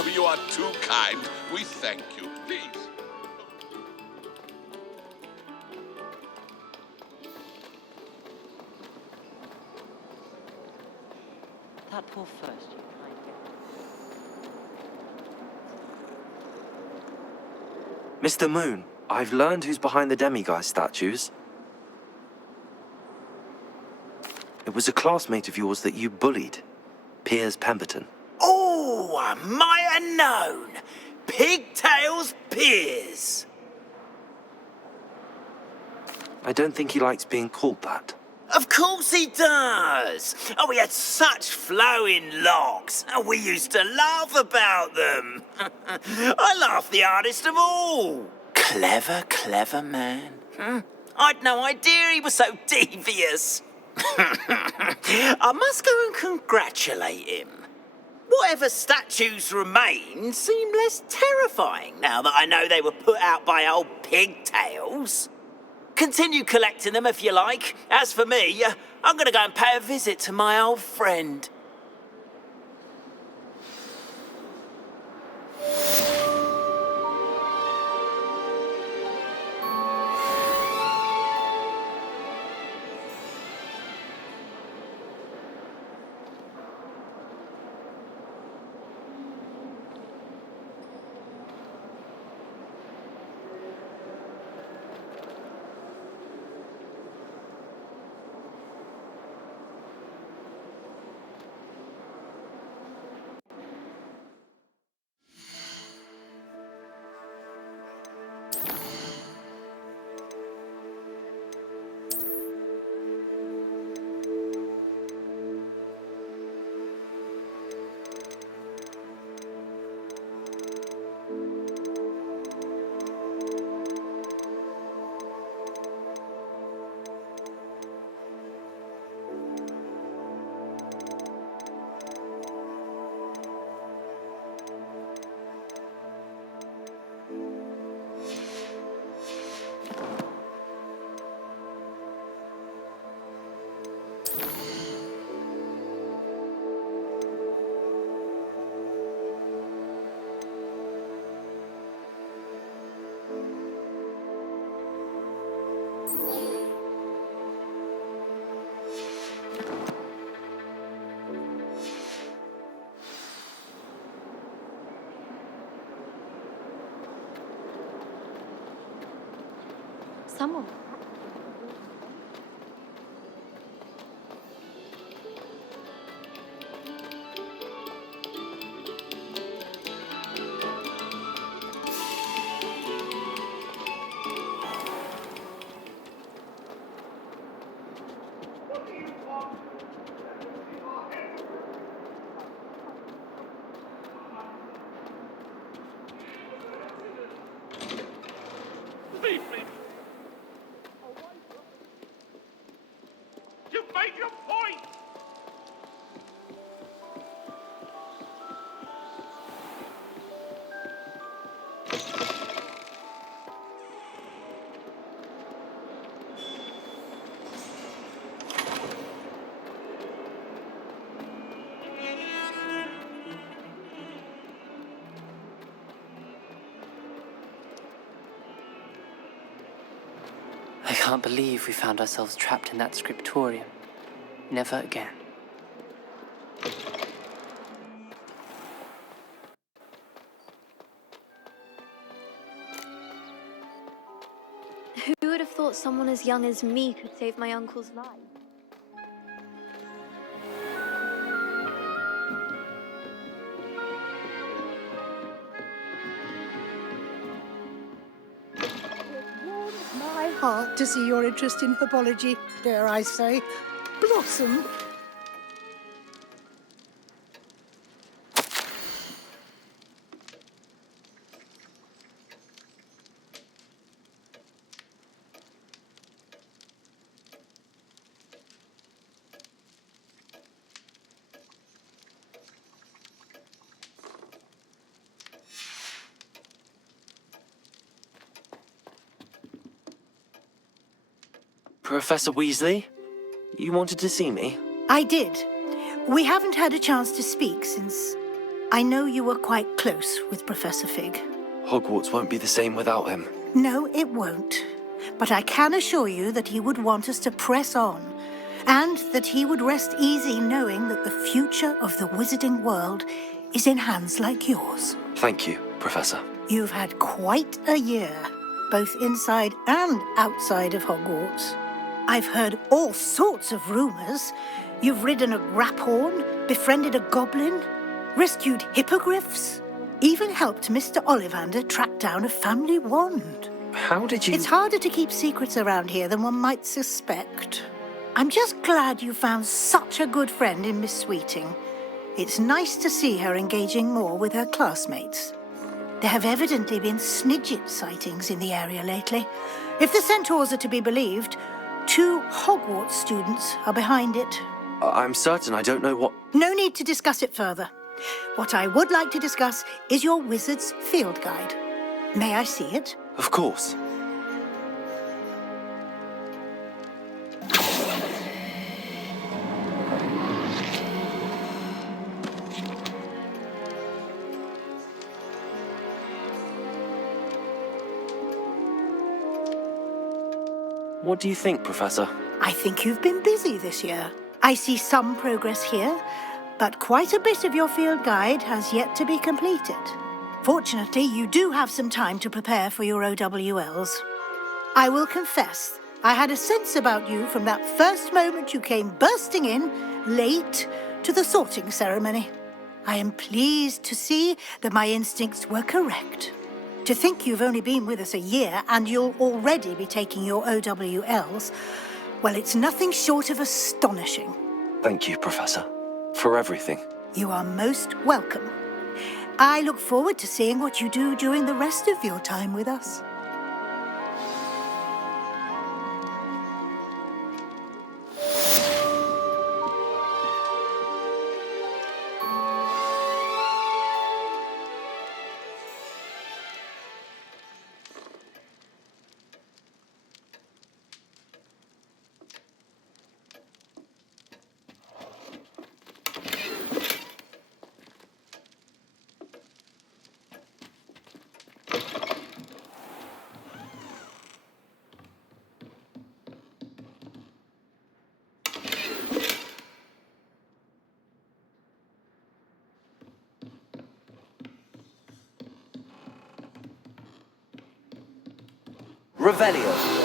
Oh, you are too kind. We thank you. Please. That poor first year kind Mr. Moon, I've learned who's behind the demiguise statues. It was a classmate of yours that you bullied, Piers Pemberton. Oh, I might have known. Pigtails Piers. I don't think he likes being called that. Of course he does. Oh, he had such flowing locks. And we used to laugh about them. I laughed the hardest of all. Clever, clever man. I'd no idea he was so devious. I must go and congratulate him. Whatever statues remain seem less terrifying now that I know they were put out by old pigtails. Continue collecting them if you like. As for me, I'm going to go and pay a visit to my old friend. Someone. You've made your point! I can't believe we found ourselves trapped in that scriptorium. Never again. Who would have thought someone as young as me could save my uncle's life? My heart to see your interest in herbology, dare I say, blossom. Professor Weasley, you wanted to see me? I did. We haven't had a chance to speak since I know you were quite close with Professor Fig. Hogwarts won't be the same without him. No, it won't. But I can assure you that he would want us to press on, and that he would rest easy knowing that the future of the wizarding world is in hands like yours. Thank you, Professor. You've had quite a year, both inside and outside of Hogwarts. I've heard all sorts of rumors. You've ridden a graphorn, befriended a goblin, rescued hippogriffs, even helped Mr. Ollivander track down a family wand. How did you... It's harder to keep secrets around here than one might suspect. I'm just glad you found such a good friend in Miss Sweeting. It's nice to see her engaging more with her classmates. There have evidently been Snidget sightings in the area lately. If the centaurs are to be believed, 2 Hogwarts students are behind it. I'm certain I don't know what... No need to discuss it further. What I would like to discuss is your wizard's field guide. May I see it? Of course. What do you think, Professor? I think you've been busy this year. I see some progress here, but quite a bit of your field guide has yet to be completed. Fortunately, you do have some time to prepare for your OWLs. I will confess, I had a sense about you from that first moment you came bursting in, late, to the sorting ceremony. I am pleased to see that my instincts were correct. To think you've only been with us a year and you'll already be taking your OWLs, well, it's nothing short of astonishing. Thank you, Professor, for everything. You are most welcome. I look forward to seeing what you do during the rest of your time with us. Revelio.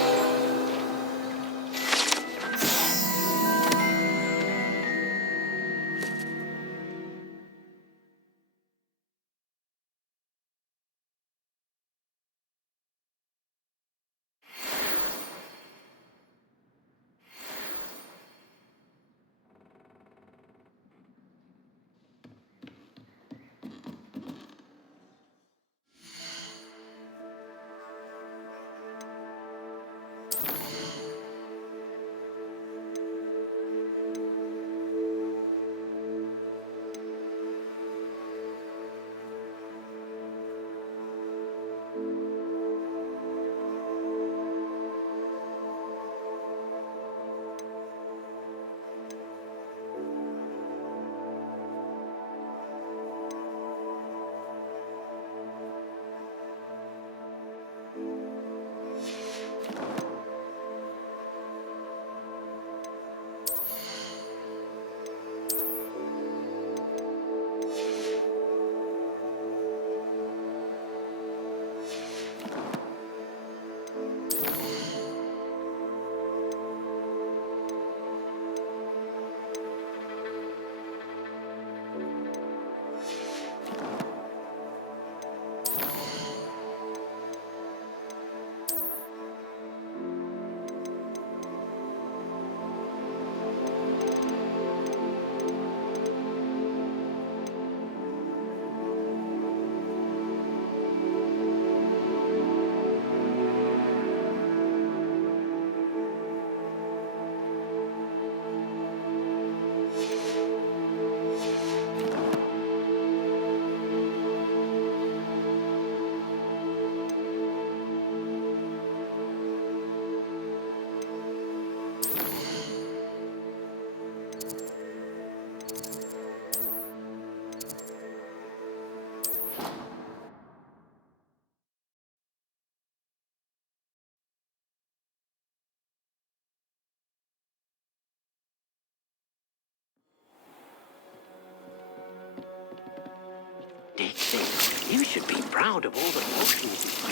should be proud of all the potions you've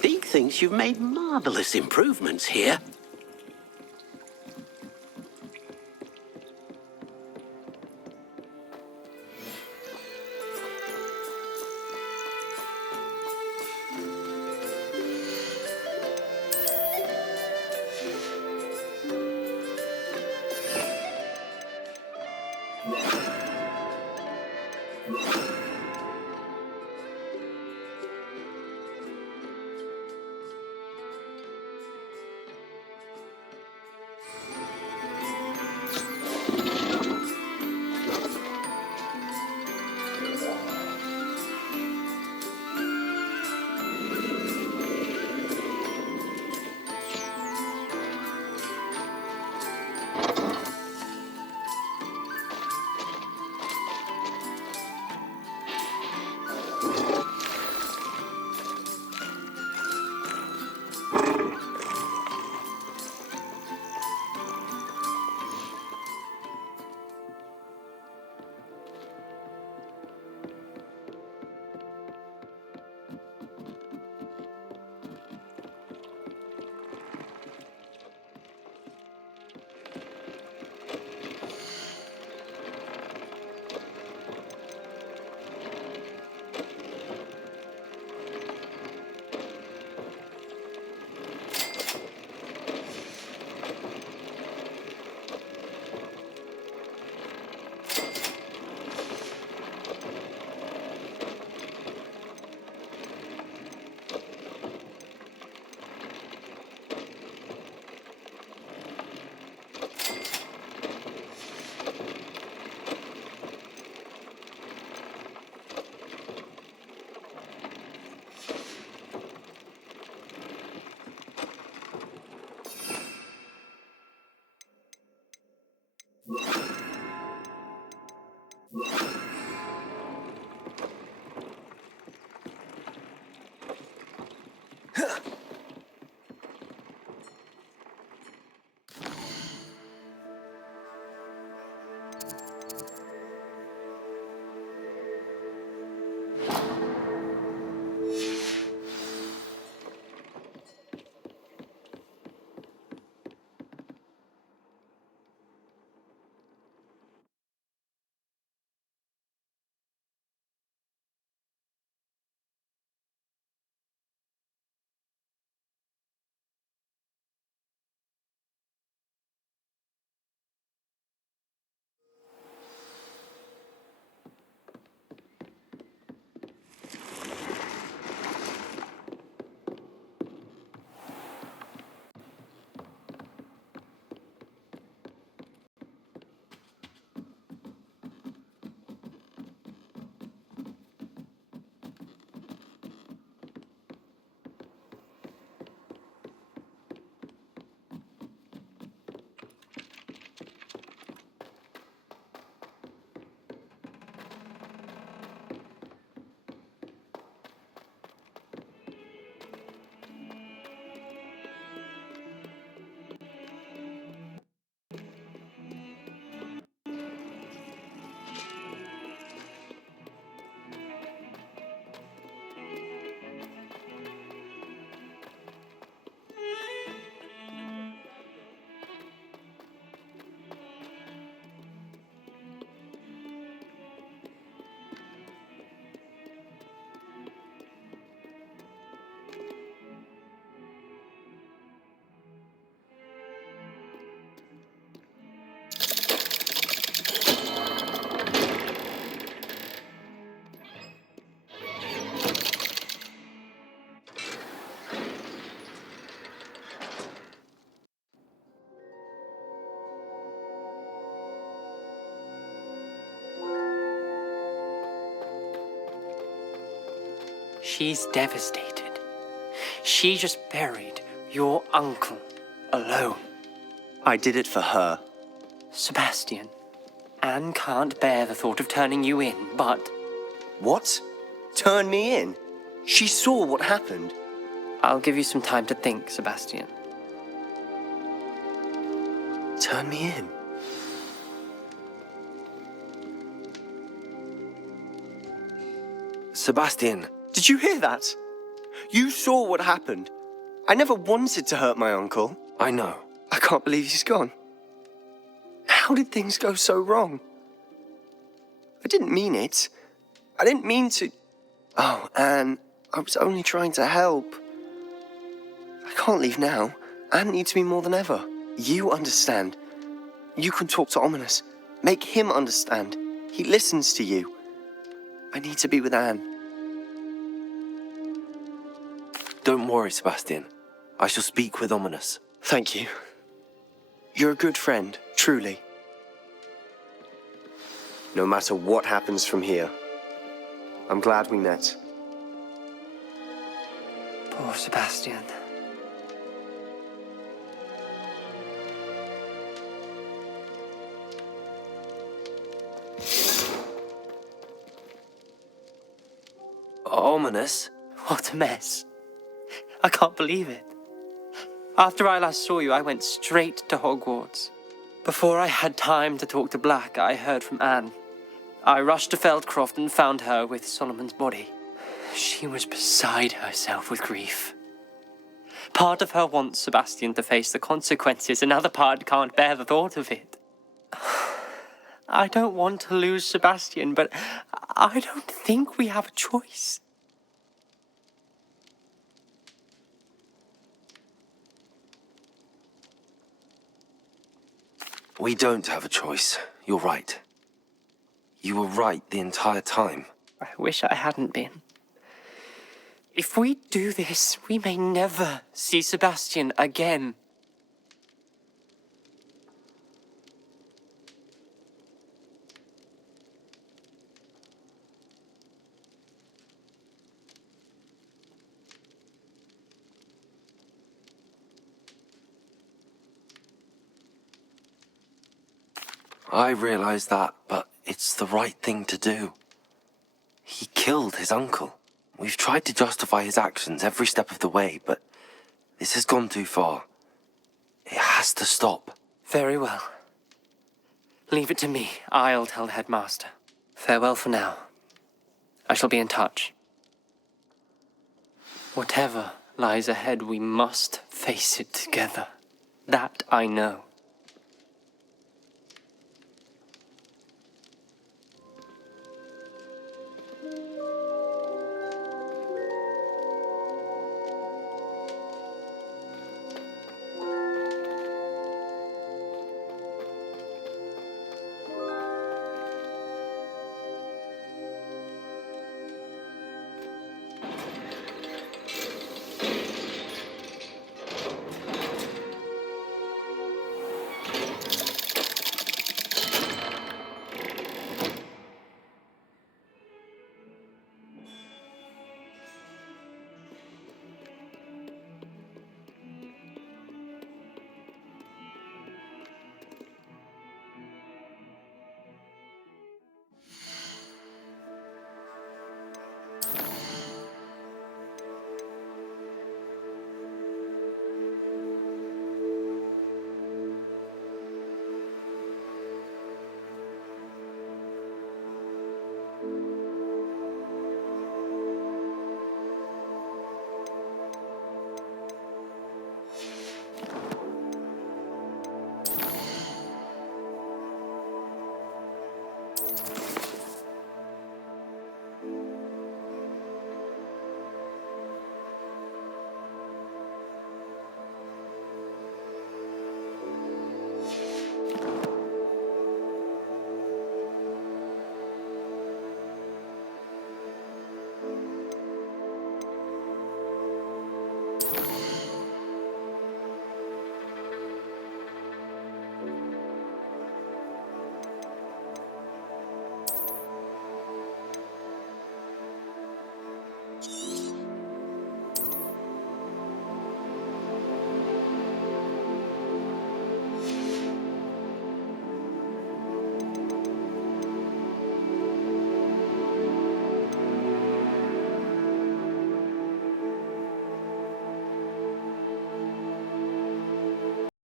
made. Deke thinks you've made marvelous improvements here. She's devastated. She just buried your uncle alone. I did it for her. Sebastian, Anne can't bear the thought of turning you in, but... What? Turn me in? She saw what happened. I'll give you some time to think, Sebastian. Turn me in? Sebastian. Did you hear that? You saw what happened. I never wanted to hurt my uncle. I know. I can't believe he's gone. How did things go so wrong? I didn't mean it. I didn't mean to... Oh, Anne, I was only trying to help. I can't leave now. Anne needs me more than ever. You understand. You can talk to Ominous. Make him understand. He listens to you. I need to be with Anne. Don't worry, Sebastian. I shall speak with Ominous. Thank you. You're a good friend, truly. No matter what happens from here, I'm glad we met. Poor Sebastian. Ominous? What a mess. I can't believe it. After I last saw you, I went straight to Hogwarts. Before I had time to talk to Black, I heard from Anne. I rushed to Feldcroft and found her with Solomon's body. She was beside herself with grief. Part of her wants Sebastian to face the consequences, another part can't bear the thought of it. I don't want to lose Sebastian, but I don't think we have a choice. We don't have a choice. You're right. You were right the entire time. I wish I hadn't been. If we do this, we may never see Sebastian again. I realize that, but it's the right thing to do. He killed his uncle. We've tried to justify his actions every step of the way, but this has gone too far. It has to stop. Very well. Leave it to me. I'll tell the headmaster. Farewell for now. I shall be in touch. Whatever lies ahead, we must face it together. That I know.